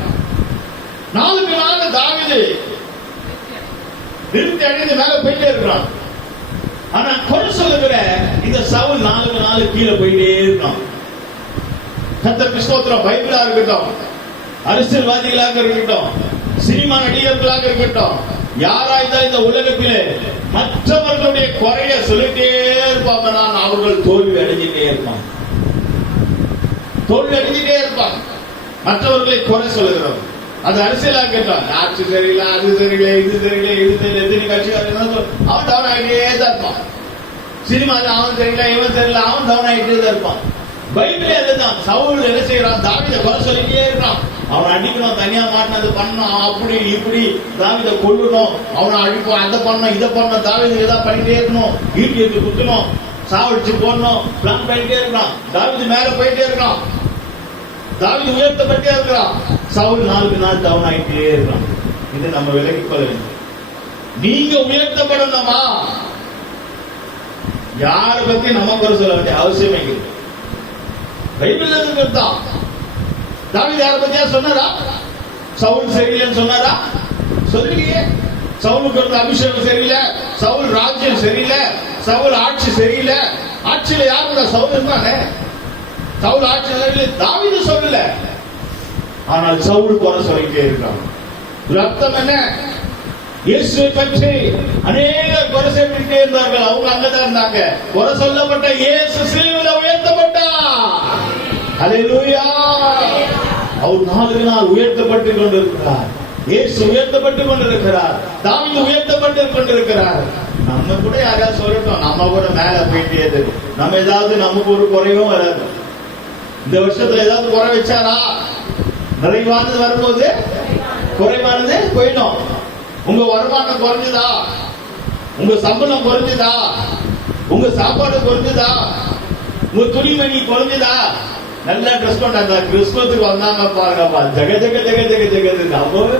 நாளுக்கு நாள் தாவீது திருப்தி அடைந்து மேல போயிட்டே இருக்கிறான். ஆனா குறை சொல்லுகிற இந்த சவுல் நாளுக்கு நாள் கீழே போயிட்டே இருக்கான். கர்த்தருக்கு ஸ்தோத்திரம். பைபிளா இருக்கட்டும், அரசியல்வாதிகளாக இருக்கட்டும், சினிமா நடிகர்களாக இருக்கட்டும், யாராய்தான் இந்த உலகத்திலே மற்றவர்களுடைய குறைய சொல்லிட்டே இருப்பாங்க. நான் அவர்கள் தோல்வி அடைஞ்சிட்டே இருப்பான், தோல்வி அடைஞ்சிட்டே இருப்பான். மற்றவர்களை குறை சொல்லுகிறோம். அது அரசியலாக கேட்டான், ஆட்சி சரியில்லை, அது சரியில்லை, இது சரியில்லை, இது சரியில்லை, எத்தனை கட்சிக்காரன் அவன் டவுன் ஆகிட்டே தான் இருப்பான். சினிமாவில் அவன் சரியில்லை, இவன் சரியில்லை, அவன் டவுன் ஆகிட்டே தான் இருப்பான். பைபிளே அதுதான். சவுல் என்ன செய்யறான்? தாவீதை குறை சொல்லிட்டே இருக்கான். அவனை அடிக்கணும், தனியா மாட்டினது பண்ணணும், அப்படி இப்படி தாவீதை கொல்லணும், அவனை அடிப்போம், அதை பண்ணணும், இதை பண்ணணும், தாவீது ஏதாவது பண்ணிட்டே இருக்கணும், ஈட்டி எடுத்து குத்தணும், சாவடிச்சு போடணும், பிளான் பண்ணிட்டே இருக்கான். தாவீது மேல போயிட்டே இருக்கான், தாவீது உயர்த்தப்பட்டே இருக்கிறான். சவுல் நாளுக்கு நாள் டவுன் ஆகிட்டே இருக்கான். இது நம்ம விலகிக் கொள்ள வேண்டும். நீங்க உயர்த்தப்படணுமா? யாரை பத்தி நம்ம குறை சொல்ல வேண்டிய அவசியமே இல்லை. பைபிள் தான். தாவீது யாரை பத்தியா சொன்னாரா? சவுல் சரியில்லைன்னு சொன்னாரா? சொல்லலையே. சவுலுக்கு இருந்த அபிஷேகம் சரியில்லை, சவுல் ராஜ்யம் சரியில்லை, சவுல் ஆட்சி சரியில்லை, ஆட்சியில யாருடா? சவுல் இருந்தானே. சவுல் ஆட்சியில தாவீது சொல்லல. ஆனால் சவுல் குறை சொல்லிட்டே இருக்கான். அர்த்தம் என்ன? இயேசுவை பற்றி அநேகர் குறை சொல்லிட்டே இருந்தார்கள். அவங்க அங்கதான் இருந்தாங்க. குறை சொல்லப்பட்ட இயேசு சிலுவையில் உயர்த்தப்பட்டார். ஹல்லேலூயா. அவர் நாளுக்கு நாள் உயர்த்தப்பட்டு கொண்டிருக்கிறார். இயேசு உயர்த்தப்பட்டு கொண்டிருக்கிறார். தாவீது உயர்த்தப்பட்டு கொண்டிருக்கிறார். நம்ம கூட யாராவது சொல்லட்டும், நம்ம கூட மேல போயிட்டே, நம்ம ஏதாவது நமக்கு ஒரு குறைவும் வராது. இந்த வருஷத்துல ஏதாவது குறை வச்சாரா? நிறைவானது வரும்போது குறைவானது போயிடும். உங்க வருமானம் குறைஞ்சுதா? உங்க சம்பளம் குறைஞ்சுதா? உங்க சாப்பாடு குறைஞ்சுதா? உங்க துணிமணி குறைஞ்சுதா? நல்லா ட்ரெஸ் பண்ணாங்க, கிறிஸ்துமத்துக்கு வந்தாங்க பாருங்கப்பா, ஜெக ஜெக ஜெக ஜெக ஜெக. அப்பவே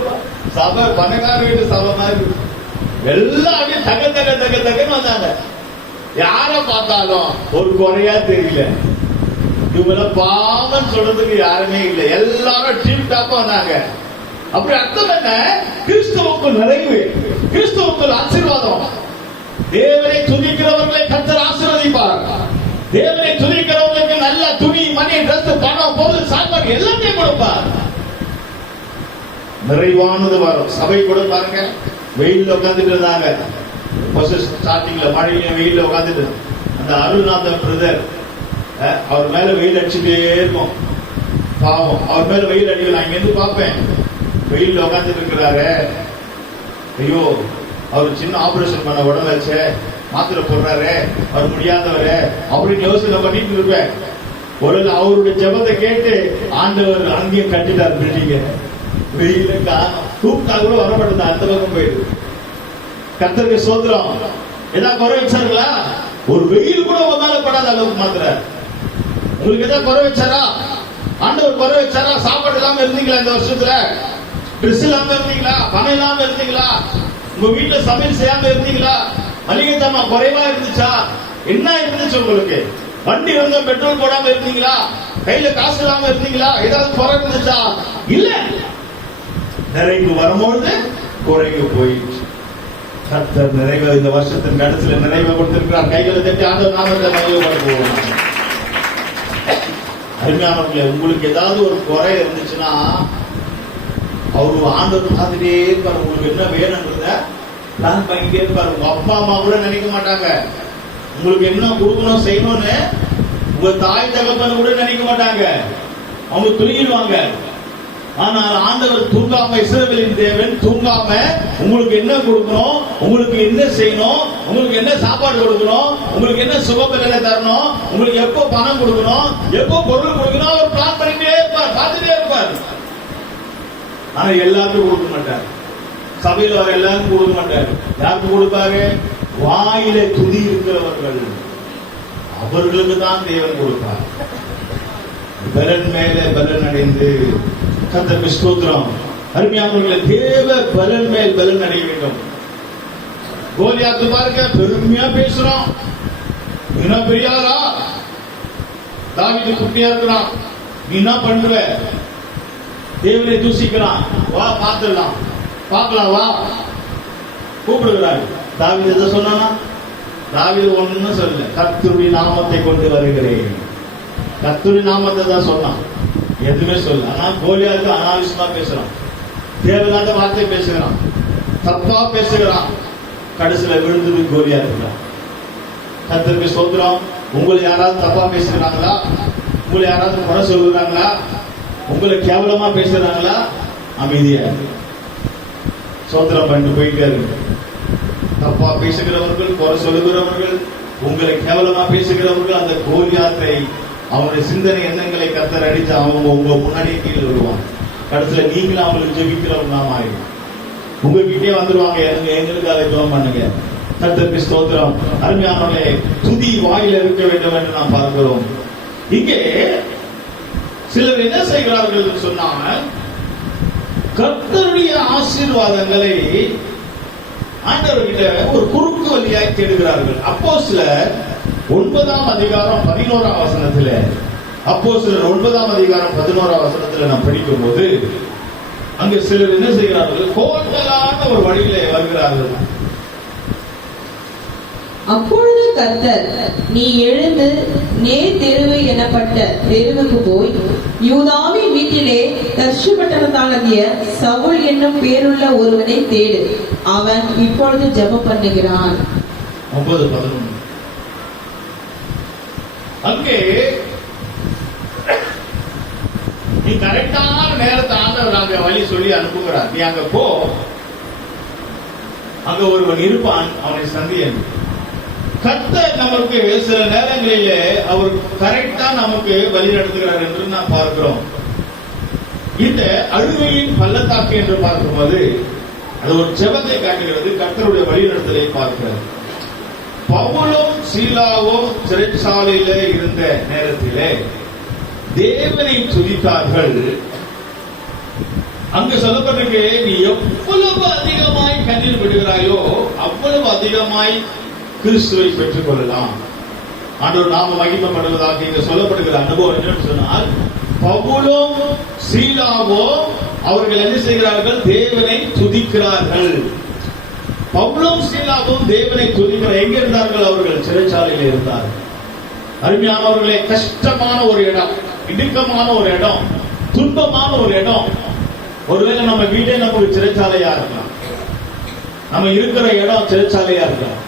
சபை பணக்கார வீட்டு சபை மாதிரி எல்லாமே தக தக தக தகன்னு வந்தாங்க. யார பார்த்தாலும் ஒரு குறையா தெரியல. இவங்கள பாவம் சொல்றதுக்கு யாருமே இல்லை. எல்லாரும் டீப் டாப்பா வந்தாங்க. அப்படி அர்த்தம் என்ன? கிறிஸ்துவுக்குள் நிறைவு, கிறிஸ்துவுக்குள் ஆசீர்வாதம். தேவனை துதிக்கிறவர்களை கர்த்தர் ஆசீர்வதிப்பார். தேவனை துதிக்கிறவர்களுக்கு நல்ல துணி, மணி, ட்ரெஸ், பணம், பொருள், சாப்பாடு எல்லாமே கொடுப்பார். நிறைவானது வரும். சபை கூட பாருங்க, வெயில்ல உட்காந்துட்டு இருந்தாங்க. ஸ்டார்டிங்ல மழையில வெயில்ல உட்காந்துட்டு அந்த அருள்நாதன் பிரதர், அவர் மேல வெயில் அடிச்சுட்டே இருக்கும். பாவம், அவர் மேல வெயில் அடிக்கல. நான் இங்க இருந்து பார்ப்பேன், வெயில்ல உட்காந்துட்டு இருக்கிறாரு. ஐயோ, அவர் சின்ன ஆபரேஷன் பண்ண உடம்பு வச்சு மாத்திரை போடுறாரு, அவர் முடியாதவரு அப்படின்னு யோசனை பண்ணிட்டு இருப்பேன். ஒரு அவருடைய ஜெபத்தை கேட்டு ஆண்டவர் அங்கேயும் கட்டிட்டார் பில்டிங்க. வெயில கூப்பிட்டா கூட வரப்பட்டது, அந்த பக்கம் போயிடுது. கர்த்தருக்கு சோத்திரம். ஏதாவது குறை வச்சாருங்களா? ஒரு வெயில் கூட ஒரு மேல படாத அளவுக்கு மாத்திர. உங்களுக்கு ஏதாவது குறை வச்சாரா? ஆண்டவர் குறை வச்சாரா? சாப்பாடு இல்லாம இருந்தீங்களா? இந்த வருஷத்துல ட்ரெஸ் இல்லாம இருந்தீங்களா? பணம் இல்லாம இருந்தீங்களா? உங்க வீட்டுல சமையல் செய்யாம இருந்தீங்களா? மளிகை சாமான் குறைவா இருந்துச்சா? என்ன இருந்துச்சு உங்களுக்கு? வண்டி வந்து பெட்ரோல் போடாம இருந்தீங்களா? கையில காசு இல்லாம இருந்தீங்களா? ஏதாவது குறை இருந்துச்சா? இல்ல. நிறைவு வரும்போது குறைவு போயிடுச்சு. கர்த்தர் நிறைவு இந்த வருஷத்தின் கடைசியில நிறைவை கொடுத்திருக்கிறார். கைகளை தட்டி ஆண்டவர் நாமத்தை மகிமைப்படுத்துவோம். அருமையானவர்களே, உங்களுக்கு ஏதாவது ஒரு குறை இருந்துச்சுன்னா அவரு ஆண்டவர் பார்த்துட்டே இருப்பாரு. உங்களுக்கு என்ன வேணும்ன்றத பிளான் பண்ணிட்டே இருப்பாரு. உங்க அப்பா அம்மா கூட நினைக்க மாட்டாங்க உங்களுக்கு என்ன கொடுக்கணும் செய்யணும்னு. உங்க தாய் தகப்பன் கூட நினைக்க மாட்டாங்க, அவங்க தூங்கிடுவாங்க. ஆனால் ஆண்டவர் தூங்காம, இஸ்ரவேலின் தேவன் தூங்காம உங்களுக்கு என்ன கொடுக்கணும், உங்களுக்கு என்ன செய்யணும், உங்களுக்கு என்ன சாப்பாடு கொடுக்கணும், உங்களுக்கு என்ன சுகபலனை தரணும், உங்களுக்கு எப்போ பணம் கொடுக்கணும், எப்போ பொருள் கொடுக்கணும், அவர் பிளான் பண்ணிட்டே இருப்பார், பார்த்துட்டே இருப்பார். ஆனா எல்லாருக்கும் கொடுக்க மாட்டார். சபையில் வர எல்லாருக்கும் கொடுக்க மாட்டார். யாருக்கு கொடுப்பாரு? வாயில துதி இருக்கிறவர்கள், அவர்களுக்கு தான் தேவன் கொடுப்பார். பலன் மேல பலன் அடைந்து கர்த்தருக்கு ஸ்தோத்திரம். அருமையானவர்களே, தேவ பலன் மேல் பலன் அடைய வேண்டும். கோலியாத்து பாருங்க, பெருமையா பேசுறோம். என்ன பெரியாரா? தாவீது குட்டியா இருக்கிறான், நீ என்ன பண்ற? தேவனை தூசிக்கிறான். வா பார்த்துடலாம், பார்க்கலாம், வா கூப்பிடுகிறார். தாவீது எதை சொன்னானா? தாவீது ஒண்ணு சொல்லல, கர்த்தருடைய நாமத்தை கொண்டு வருகிறேன். கர்த்தருடைய நாமத்தை தான் சொன்னான், எதுவுமே சொல்ல. ஆனா கோலியாத்து அனாவசியமா பேசுறான், தேவையில்லாத வார்த்தை பேசுகிறான், தப்பா பேசுகிறான். கடைசியில விழுந்தது கோலியாத்து. கர்த்தருக்கு ஸ்தோத்திரம். உங்களை யாராவது தப்பா பேசுகிறாங்களா? உங்களை யாராவது குறை சொல்லுறாங்களா? உங்களை கேவலமா பேசுறாங்களா? அமைதியா ஸ்தோத்திரம் பண்ணிட்டு போயிட்டே இருக்கு. தப்பா பேசுகிறவர்கள், குறை சொல்லுகிறவர்கள், உங்களை கேவலமா பேசுகிறவர்கள், அந்த கோலியாத்தை, அவனுடைய சிந்தனை எண்ணங்களை கர்த்தர் அடிச்சு அவங்க உங்க முன்னாடியே கீழே விடுவாங்க. கடைசியில நீங்களும் அவங்களுக்கு ஜெபிக்கிறவங்க ஆயிடும். உங்ககிட்டே வந்துருவாங்க, எங்களுக்கு அதை ஜெபம் பண்ணுங்க. கர்த்தருக்கு ஸ்தோத்திரம். அருமையானவர்களே, துதி வாயில இருக்க வேண்டும் என்று நாம் பார்க்கிறோம். இங்கே சிலர் என்ன செய்கிறார்கள் சொன்னால், கர்த்தருடைய ஆசீர்வாதங்களை ஆண்டவர்கிட்ட ஒரு குறுக்கு வழியாய் தேடுகிறார்கள். அப்போஸ்தலர் 9ஆம் அதிகாரம் 11ஆம் வசனத்துல, அப்போஸ்தலர் 9ஆம் அதிகாரம் 11ஆம் வசனத்துல நாம் படிக்கும் போது, அங்கு சிலர் என்ன செய்கிறார்கள்? கோட்டலான ஒரு வழியிலே வருகிறார்கள். அப்பொழுது கர்த்தர், நீ எழுந்து நேர் தெருவு எனப்பட்ட தெருவுக்கு போய் யூதாவின் வீட்டிலே தர்ஷு பட்டணத்தானாகிய சவுல் என்னும் பேருள்ள ஒருவனை தேடு, அவன் இப்பொழுது ஜெபம் பண்ணுகிறான். 9:11. அங்கே நீ கரெக்டான நேரத்தை ஆண்டவர் அங்க வழி சொல்லி அனுப்புகிறார். நீ அங்க போ, அங்க ஒருவன் இருப்பான், அவனை சந்தியன். கர்த்தர் நமக்கு சில நேரங்களிலே அவர் கரெக்டா நமக்கு வழி நடத்துகிறார் என்று நாம் பார்க்கிறோம். இந்த அழுகையின் பள்ளத்தாக்கு என்று பார்க்கும்போது அது ஒரு ஜெபத்தை காட்டுகிறது, கர்த்தருடைய வழி நடத்தலை பார்க்கிறது. பவுலும் சீலாவும் சிறைச்சாலையில இருந்த நேரத்திலே தேவனை துதித்தார்கள். அங்கு சொல்லப்பட்டிருக்கு, நீ எவ்வளவு அதிகமாய் கண்ணீர் விடுகிறாயோ அவ்வளவு அதிகமாய் கிறிஸ்துவை பெற்றுக் கொள்ளலாம். ஆண்டவர் நாம மகிமைப்படுவதாக இங்க சொல்லப்படுகிற அனுபவம் என்னன்னு சொன்னால், பவுலும் சீலாவோ அவர்கள் என்ன செய்கிறார்கள்? தேவனை துதிக்கிறார்கள். பவுலும் சீலாவும் தேவனை துதிக்கிறார். எங்க இருந்தார்கள்? அவர்கள் சிறைச்சாலையில் இருந்தார்கள். அருமையானவர்களே, கஷ்டமான ஒரு இடம், இடுக்கமான ஒரு இடம், துன்பமான ஒரு இடம். ஒருவேளை நம்ம வீட்டே நமக்கு சிறைச்சாலையா இருக்கலாம், நம்ம இருக்கிற இடம் சிறைச்சாலையா இருக்கலாம்,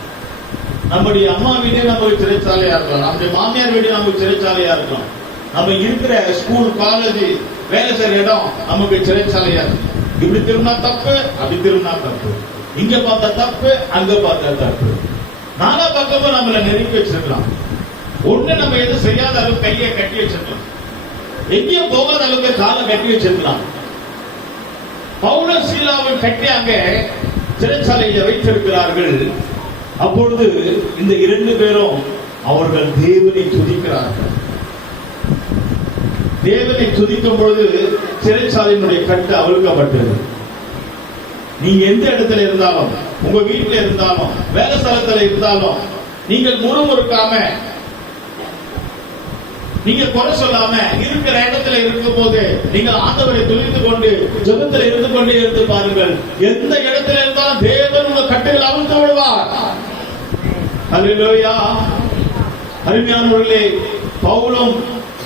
நம்முடைய அம்மா வீடே நமக்கு சிறைச்சாலையா இருக்கலாம், நம்முடைய மாமியார் வீடு நமக்கு சிறைச்சாலையா இருக்கலாம், நம்ம இருக்கிற ஸ்கூல் காலேஜ் வேலை செய்யற இடம் நமக்கு சிறைச்சாலையா இருக்கு. இப்படி திரும்பினா தப்பு, அப்படி திரும்பினா தப்பு, இங்க பார்த்தா தப்பு, அங்க பார்த்தா தப்பு, நாலா பக்கமும் நம்மள நெருக்கி வச்சிருக்கலாம். ஒண்ணு நம்ம எதுவும் செய்யாத அளவுக்கு கையை கட்டி வச்சிருக்கலாம், எங்கேயும் போகாத அளவுக்கு காலை கட்டி வச்சிருக்கலாம். பவுலும் சீலாவும் கட்டி அங்க சிறைச்சாலையில வைத்திருக்கிறார்கள். அப்பொழுது இந்த 2 பேரும் அவர்கள் தேவனை துதிக்கிறார்கள். தேவனை துதிக்கும் பொழுது சிறைச்சாலையினுடைய கட்டு அவிழ்க்கப்பட்டது. நீங்க எந்த இடத்துல இருந்தாலும், உங்க வீட்டுல இருந்தாலும், வேலை ஸ்தலத்துல இருந்தாலும், நீங்கள் முறுமுறுக்காம, நீங்க குறை சொல்லாம இருக்கிற இடத்துல இருக்கும் போது நீங்கள் ஆண்டவரை துதித்துக் கொண்டு ஜெபத்தில் இருந்து கொண்டே இருந்து பாருங்கள். எந்த இடத்துல இருந்தாலும் தேவன் உங்க கட்டுகள் அவிழ்த்து விடுவார். அல்லேலூயா. அருமையானவர்களே, பவுலும்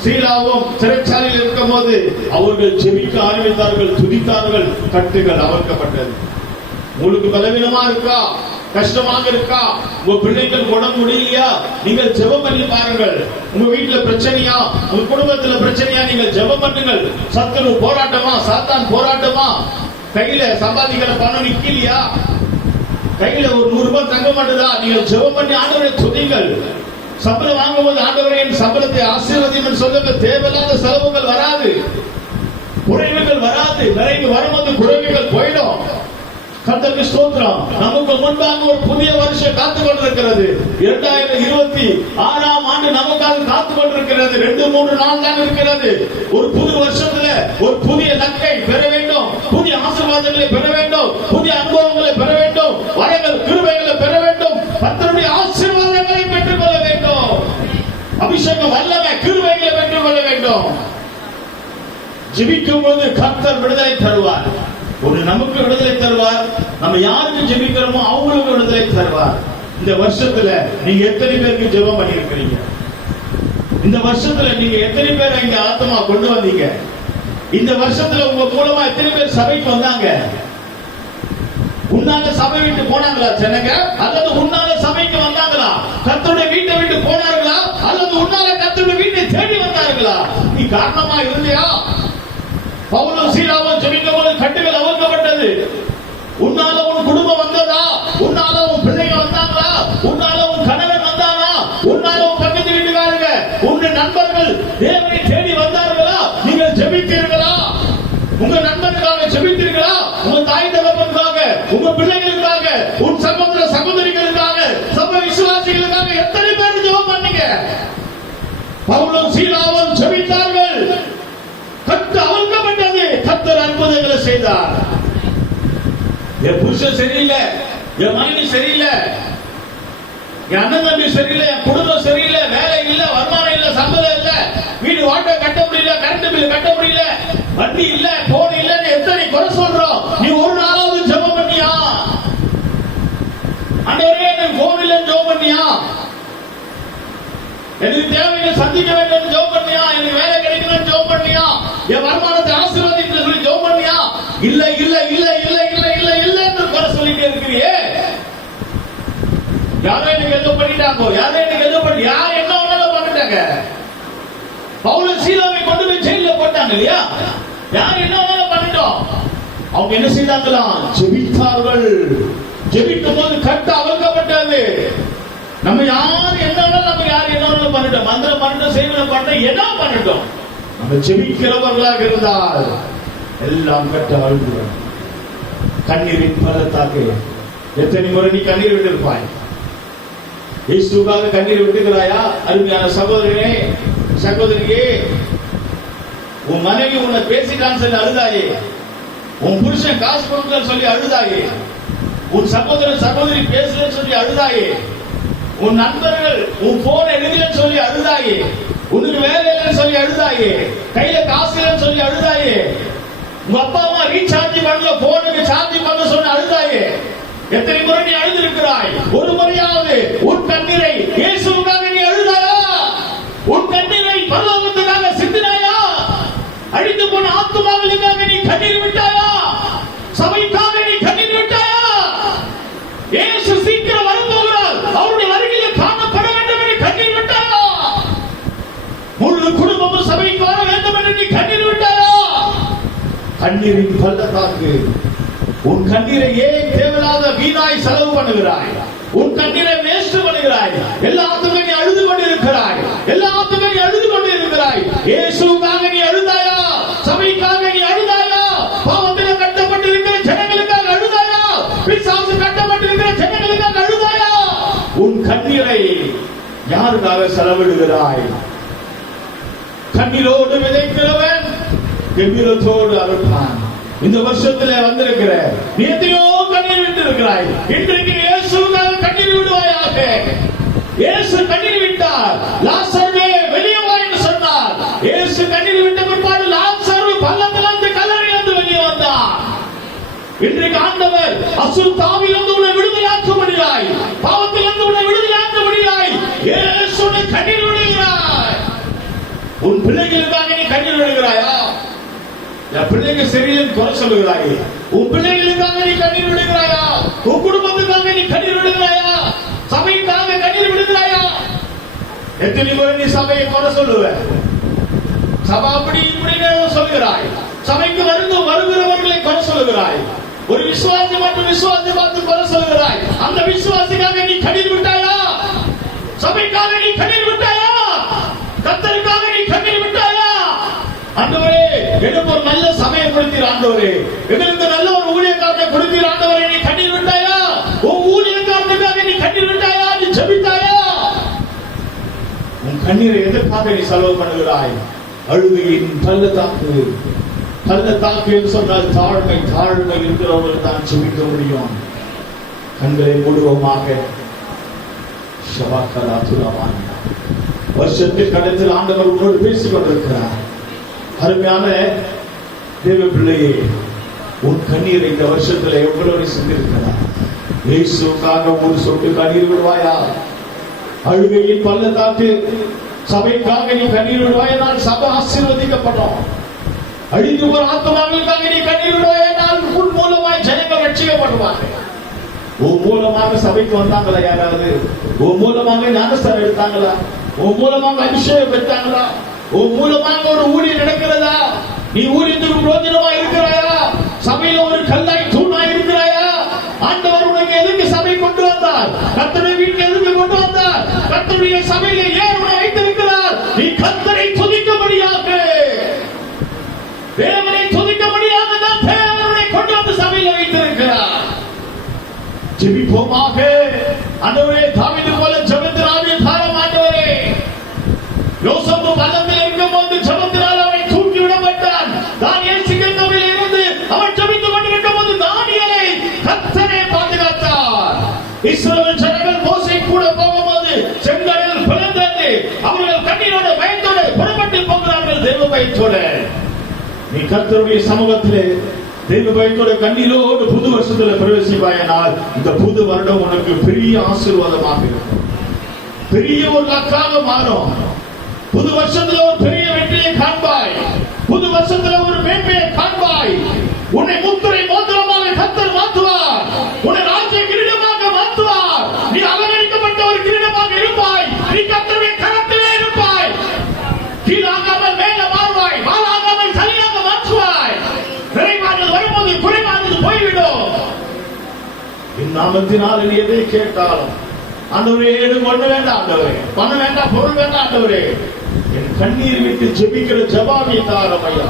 சீலாவும் சிறைச்சாலையில் இருக்கும் போது அவர்கள் ஜெபிக்க ஆரம்பித்தார்கள், துதித்தார்கள், கட்டுகள் அவிழ்க்கப்பட்டது. உங்களுக்கு பலவீனமா இருக்கா, கஷ்டமாக இருக்கா, உங்க பிள்ளைகள் உடம்பு முடியலையா, நீங்கள் ஜெபம் பண்ணி பாருங்கள். உங்க வீட்டுல பிரச்சனையா, உங்க குடும்பத்துல பிரச்சனையா, நீங்கள் ஜெபம் பண்ணுங்கள். சத்துரு போராட்டமா, சாத்தான் போராட்டமா, கையில சம்பாதிக்கிற பணம் நிக்கலையா, கையில ஒரு 100 ரூபாய் தங்க மாட்டுதா, நீங்கள் ஜெபம் பண்ணி ஆண்டவரை துதிங்கள். சம்பளம் வாங்கும்போது ஆண்டவரே என் சம்பளத்தை ஆசீர்வதியும் சொல்லுங்க. தேவையில்லாத செலவுகள் வராது, குறைவுகள் வராது. நிறைவு வரும்போது குறைவுகள் போயிடும். கர்த்தருக்கு ஸ்தோத்திரம். நமக்கு முன்பாக ஒரு புதிய வருஷம் காத்துக் கொண்டிருக்கிறது. 2026ஆம் ஆண்டு நமக்காக காத்துக் கொண்டிருக்கிறது. 2-3 நாள் தான் இருக்கிறது. ஒரு புது வருஷத்துல ஒரு புதிய லக்கை பெற வேண்டும், புதிய ஆசீர்வாதங்களை பெற வேண்டும், புதிய அனுபவங்களை பெற வேண்டும், வரங்கள் கிருபைகளை பெற வேண்டும், கர்த்தருடைய ஆசீர்வாதங்களை பெற்றுக் கொள்ள வேண்டும், அபிஷேகம் வல்லமை கிருபைகளை பெற்றுக் கொள்ள வேண்டும். ஜெபிக்கும் போது கர்த்தர் விடுதலை தருவார். ஒரு நமக்கு விடுதலை தருவார், நம்ம யாருக்கு ஜெபிக்கிறோமோ அவங்களுக்கு விடுதலை தருவார். இந்த வருஷத்துல நீங்க எத்தனை பேருக்கு ஜெபம் பண்ணி இருக்கிறீங்க? இந்த வருஷத்துல நீங்க எத்தனை பேர் இங்க ஆத்மா கொண்டு வந்தீங்க? இந்த வருஷத்துல உங்க மூலமா எத்தனை பேர் சபைக்கு வந்தாங்க? உன்னால சபை விட்டு போனாங்களா ஜனங்க, அல்லது உன்னால சபைக்கு வந்தாங்களா? கர்த்தருடைய வீட்டை விட்டு போனார்களா, அல்லது உன்னால கர்த்தருடைய வீட்டை தேடி வந்தார்களா? நீ காரணமா இருந்தியா? பவுலும் சீலாவும் ஜெபிக்கும் போது கட்டுகள் அவிழ்க்கப்பட்டது. உன்னால உன் குடும்பம் வந்ததா? உன்னால உன் பிள்ளைங்க வந்தாங்களா? உன்னால உன் கணவன் வந்தானா? உன்னால உன் பக்கத்து வீட்டுக்காரங்க, உன் நண்பர்கள் தேவனை தேடி வந்தார்களா? நீங்கள் ஜெபித்தீர்களா? உங்க நண்பர்களுக்காக ஜெபித்தீர்களா? உங்க தாய் தகப்பனுக்காக, உங்க பிள்ளைகளுக்காக, உன் சகோதர சகோதரிகளுக்காக, சபை விசுவாசிகளுக்காக எத்தனை பேர் ஜெபம் பண்ணீங்க? பவுலும் சீலாவும் ஜெபித்தார்கள். கட்டு அவிழ்க்கப்பட்டது. கர்த்தர் அற்புதங்களை செய்தார். என் புருஷன் சரியில்லை, என் மனைவி சரியில்லை, என் அண்ணன் தம்பி சரியில்லை, என் குடும்பம் சரியில்லை, வேலை இல்ல, வருமானம் இல்ல, சம்பளம் இல்ல, வீடு வாட்டை கட்ட முடியல, கரண்ட் பில் கட்ட முடியல, வண்டி இல்ல, போன் இல்ல, எத்தனை குறை சொல்றோம். நீ ஒரு நாளாவது ஜெபம் பண்ணியா? ஆண்டவரே எனக்கு போன் இல்ல ஜெபம் பண்ணியா? சந்திக்க வேண்டும் ஜெபம் பண்ணியா? எனக்கு வேலை கிடைக்கணும்னு ஜெபம் பண்ணியா? என் வருமானத்தை ஆசீர்வதிக்க சொல்லி ஜெபம் பண்ணியா? இல்ல இல்ல இல்ல இல்ல இல்ல இல்ல இல்ல என்று குறை சொல்லிட்டே இருக்கிறியே. யாரோ எனக்கு எதுவும் பண்ணிட்டாங்க, யாரோ எனக்கு எதுவும் பண்ணி, யார் என்ன ஒன்னாலும் பண்ணிட்டாங்க. பவுல் சீலாவை கொண்டு போய் ஜெயில போட்டாங்க இல்லையா? யார் என்ன ஒன்னாலும் பண்ணிட்டோம். அவங்க என்ன செய்தாங்களாம்? ஜெபித்தார்கள். ஜெபிக்கும் போது கட்ட அவிழ்க்கப்பட்டது. நம்ம யார் என்ன நம்ம யார் என்ன பண்ணிட்டோம், மந்திரம் பண்ணிட்டோம், செய்வன பண்ணிட்டோம், என்ன பண்ணிட்டோம். நம்ம ஜெபிக்கிறவர்களாக இருந்தால் எல்லாம் கட்ட அவிழ்ந்துடும். கண்ணீரின் பள்ளத்தாக்கு. எத்தனை முறை நீ கண்ணீர் விட்டிருப்பாய்? இயேசுவுக்காக கண்ணீர் விட்டுகிறாயா? அருமையான சகோதரனே, சகோதரியே, உன் மனைவி உன்னை பேசிட்டான்னு சொல்லி அழுதாயே, உன் புருஷன் காசு கொடுக்கலன்னு சொல்லி அழுதாயே, உன் சகோதரன் சகோதரி பேசலன்னு சொல்லி அழுதாயே, உன் நண்பர்கள் உன் போன் எடுக்கலன்னு சொல்லி அழுதாயே, உனக்கு வேலை இல்லைன்னு சொல்லி அழுதாயே, கையில காசு இல்லைன்னு சொல்லி அழுதாயே, உங்க அப்பா அம்மா ரீசார்ஜ் பண்ணல, போனுக்கு சார்ஜ் பண்ண சொல்லி அழுதாயே. எத்தனை முறை நீ அழுதிருக்கிறாய்? ஒரு முறையாவது உன் கண்ணீரை இயேசுவுக்காக நீ அழுதாயா? உன் கண்ணீரை பரலோகத்துக்காக சிந்தினாயா? அழிந்து போன ஆத்துமாக்களுக்காக நீ கண்ணீர் விட்டாயா? சபைக்காக நீ கண்ணீர் விட்டாயா? இயேசு சீக்கிரம் வரப்போகிறார், அவருடைய அருகில் காணப்பட வேண்டும் என்று கண்ணீர் விட்டாயா? முழு குடும்பமும் சபைக்கு வர வேண்டும் என்று நீ கண்ணீர் விட்டாயா? கண்ணீரின் பள்ளத்தாக்கு. உன் கண்ணீரை ஏன் தேவையில்லாத வீணாய் செலவு பண்ணுகிறாய்? உன் கண்ணீரை வேஸ்ட் பண்ணுகிறாய். எல்லாத்துக்குமே நீ அழுது கொண்டிருக்கிறாய். எல்லாத்துக்குமே நீ அழுது கொண்டிருக்கிறாய். இயேசுவுக்காக நீ அழுதாயா? சபைக்காக நீ அழுதாயா? பாவத்தில் கட்டப்பட்டிருக்கிற ஜனங்களுக்காக அழுதாயா? பிசாசு கட்டப்பட்டிருக்கிற ஜனங்களுக்காக அழுதாயா? உன் கண்ணீரை யாருக்காக செலவிடுகிறாய்? கண்ணீரோடு விதைக்கிறவன் கம்பீரத்தோடு அறுப்பான். இந்த வருஷத்துல வந்திருக்கிற நீ எத்தனையோ கண்ணீர் விட்டு இருக்கிறாய். இன்றைக்கு இயேசுவுக்காக கண்ணீர் விடுவாயாக. இயேசு கண்ணீர் விட்டார், லாசருவே வெளியே வா என்று சொன்னார். இயேசு கண்ணீர் விட்ட பிற்பாடு லாசரு பள்ளத்திலிருந்து கல்லறையிலிருந்து வெளியே வந்தார். இன்றைக்கு ஆண்டவர் அசுத்தாவிலிருந்து உன்னை விடுதலையாக்கும்படியாய், பாவத்திலிருந்து உன்னை விடுதலையாக்கும்படியாய் இயேசு கண்ணீர் விடுகிறார். உன் பிள்ளைகளுக்காக நீ கண்ணீர் விடுகிறாயா? என் பிள்ளைங்க சரியில்லைன்னு குறை சொல்லுகிறாய். உன் பிள்ளைகளுக்காக நீ கண்ணீர் விடுகிறாயா? உன் குடும்பத்துக்காக நீ கண்ணீர் விடுகிறாயா? சபைக்காக கண்ணீர் விடுகிறாயா? எத்தனை முறை நீ சபையை குறை சொல்லுவ? சபை அப்படி இப்படின்னு சொல்கிறாய். சபைக்கு வருகிறவர்களை குறை சொல்லுகிறாய். ஒரு விசுவாசி மற்றும் விசுவாசி பார்த்து குறை சொல்கிறாய். அந்த விசுவாசிக்காக நீ கண்ணீர் விட்டாயா? சபைக்காக நீ கண்ணீர் விட்டாயா? கர்த்தருக்காக நீ கண்ணீர் விட்டாயா? ஆண்டவரே, எனக்கு ஒரு நல்ல சபையை கொடுத்தீர் ஆண்டவரே, எங்களுக்கு நல்ல ஒரு ஊழியக்காரனை கொடுத்தீர் ஆண்டவரே, நீ கண்ணீர் விட்டாயா? உன் ஊழியக்காரனுக்காக நீ கண்ணீர் விட்டாயா? நீ ஜெபித்தாயா? உன் கண்ணீரை எதற்காக நீ செலவு பண்ணுகிறாய்? அழுகையின் பள்ளத்தாக்கு. பள்ளத்தாக்கு என்று சொன்னால் தாழ்மை. தாழ்மை இருக்கிறவர்கள் தான் ஜெபிக்க முடியும். கண்களை மூடுவோமாக. ஷபாக்கலா துலாவான். வருஷத்தில் கடத்தில் ஆண்டவர் உன்னோடு பேசிக் கொண்டிருக்கிறார். அருமையான தேவ பிள்ளையே, உன் கண்ணீரை இந்த வருஷத்துல எவ்வளவு சிந்திருக்கிறார்? இயேசுக்காக ஒரு சொட்டு கண்ணீர் விடுவாயா? அழுகையின் பள்ளத்தாக்கு. சபைக்காக நீ கண்ணீர் விடுவாயானால் சபை ஆசீர்வதிக்கப்படும். அழிந்து போற ஆத்மாக்களுக்காக நீ கண்ணீர் விடுவாயானால் உன் மூலமாய் ஜனங்கள் ரட்சிக்கப்படுவார்கள். உன் மூலமாக சபைக்கு வந்தாங்களா யாராவது? உன் மூலமாக ஞானஸ்தானம் எடுத்தாங்களா? உன் மூலமாக அபிஷேகம் பெற்றாங்களா? உன் மூலமாக ஒரு ஊழியம் நடக்கிறதா? நீ ஊழியத்துக்கு பிரோஜனமா இருக்கிறாயா? சபையில ஒரு கல்லாய் தூணாய் இருக்கிறாயா? ஆண்டவர் உனக்கு எதுக்கு சபை கொண்டு வந்தார்? கர்த்தருடைய வீட்டுக்கு எதுக்கு கொண்டு வந்தார்? கர்த்தருடைய சபையில ஏன் உன்னை வைத்திருக்கிறார்? நீ கர்த்தரை துதிக்கும்படியாக, தேவனை துதிக்கும்படியாக தான் தேவனை கொண்டு வந்து சபையில வைத்திருக்கிறார். ஜெபிப்போமாக. ஆண்டவரே, தாவீது போல ஜெபத்தினாலே தாரம் ஆண்டவரே. யோசேப்பு பள்ளத்தில் இருக்கும்போது ஜெபத்தினால் அவனை தூக்கி விடப்பட்டான். தானியேல் சிங்கத்தில் இருந்து அவன் ஜெபித்துக் கொண்டிருக்கும் போது தானியேலை கர்த்தரே பாதுகாத்தார். இஸ்ரவேல் ஜனங்கள் மோசே கூட போகும்போது செங்கடல் பிளந்தது. அவர்கள் கண்ணீரோடு பயத்தோடு புறப்பட்டு போகிறார்கள். தேவ பயத்தோடு நீ கர்த்தருடைய சமூகத்திலே தெய்வ பயத்தோட கண்ணீரோடு புது வருஷத்துல பிரவேசிப்பாயனால் இந்த புது வருடம் உனக்கு பெரிய ஆசீர்வாதமாக இருக்கும். பெரிய ஒரு லக்காக மாறும். புது வருஷத்துல ஒரு பெரிய வெற்றியை காண்பாய். புது வருஷத்துல ஒரு மேன்மையை காண்பாய். உன்னை முத்திரை மோதிரமாக கர்த்தர் மாற்றுவார். உன்னை ராஜ்ய கிரீடமாக மாற்றுவார். நீ அலங்கரிக்கப்பட்ட ஒரு கிரீடமாக இருப்பாய். நீ கர்த்தருடைய கரத்திலே இருப்பாய். கீழாகாமல் மேல மாறுவாய். மாறாகாமல் சரியாக மாற்றுவாய். நிறைவானது வரும்போது குறைவானது போய்விடும். இந்நாமத்தினால் நீ எதை கேட்டாலும் ஆண்டவரே எனக்கு ஒண்ணு வேண்டாம் ஆண்டவரே, பணம் வேண்டாம், பொருள் வேண்டாம் ஆண்டவரே, என் கண்ணீர் விட்டு ஜெபிக்கிற ஜெபாவியை தாரும் ஐயா.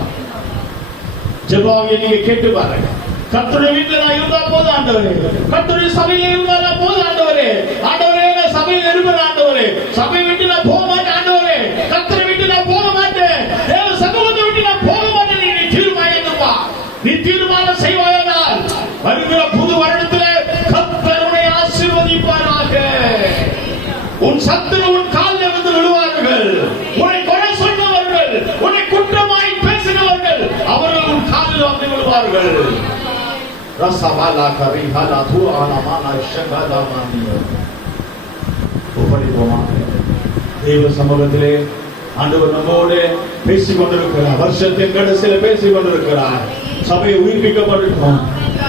ஜெபாவியை நீங்க கேட்டு பாருங்க. கர்த்தருடைய வீட்டுல நான் இருந்தா போதும் ஆண்டவரே, கர்த்தருடைய சபையில இருந்தா போதும் ஆண்டவரே. ஆண்டவரே நான் சபையில் இருப்பேன் ஆண்டவரே, சபையை விட்டு நான் போக மாட்டேன் ஆண்டவரே, கர்த்தரை விட்டு நான் போக மாட்டேன், தேவ சமூகத்தை விட்டு நான் போக மாட்டேன். நீ தீர்மானிப்பா, நீ தீர்மானம் செய்வாயானால் வருகிற புது வருடத்திலே கர்த்தர் உன்னை ஆசீர்வதிப்பாராக. உன் சத்துரு உன் காலில் வந்து விழுவார்கள். உன்னை கொலை சொன்னவர்கள், உன்னை குற்றமாய் பேசினவர்கள், அவர்கள் உன் காலில் வந்து விழுவார்கள். ரசபாலா கரிஹாலா துஆனா மானா ஷகதா மானியோ. தேவ சமூகத்திலே ஆண்டவர் நம்மோடு பேசிக் கொண்டிருக்கிறார். வருஷத்தின் கடைசியில பேசிக் கொண்டிருக்கிறார். சபையை உயிர்ப்பிக்கப்படட்டும்,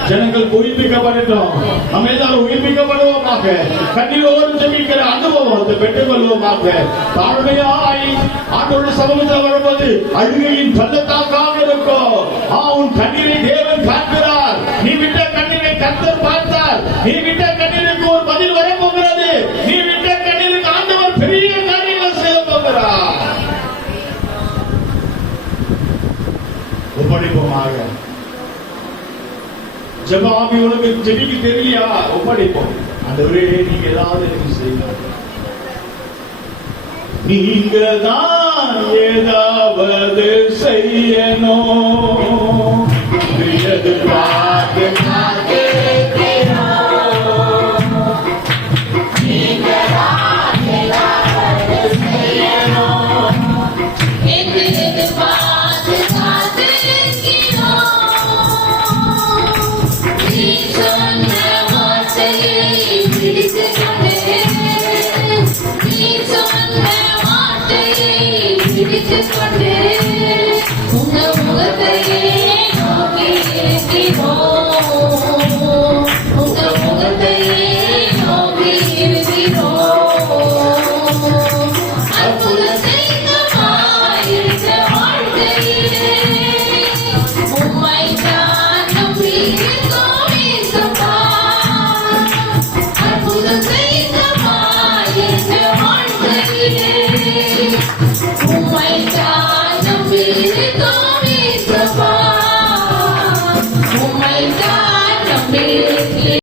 ஜனங்கள் உயிர்ப்பிக்கப்படட்டும், நம்ம எல்லாரும் உயிர்ப்பிக்கப்படுவோமாக. கண்ணீரோடு ஜெபிக்கிற அனுபவத்தை பெற்றுக் கொள்வோமாக. தாழ்மையாய் ஆண்டவருடைய சமூகத்தில் வரும்போது அழுகையின் பள்ளத்தாக்காக இருக்கும். உன் கண்ணீரை தேவன் பார்க்கிறார். நீ விட்ட கண்ணீரை கர்த்தர் பார்த்தார். நீ விட்ட கண்ணீருக்கு ஒரு பதில் வரப்போகிறது. நீ விட்ட கண்ணீருக்கு ஆண்டவர் பெரிய காரியங்கள் செய்ய போகிறார். ஒப்படைப்போமாக. ஜெபாவி உனக்கு ஜெபிக்க தெரியலையா? ஒப்படைப்போம். ஆண்டவரே நீங்க ஏதாவது எனக்கு செய்யுங்க. நீங்க தான் ஏதாவது செய்யணும். எதிர்பார்த்து நீ சொன்ன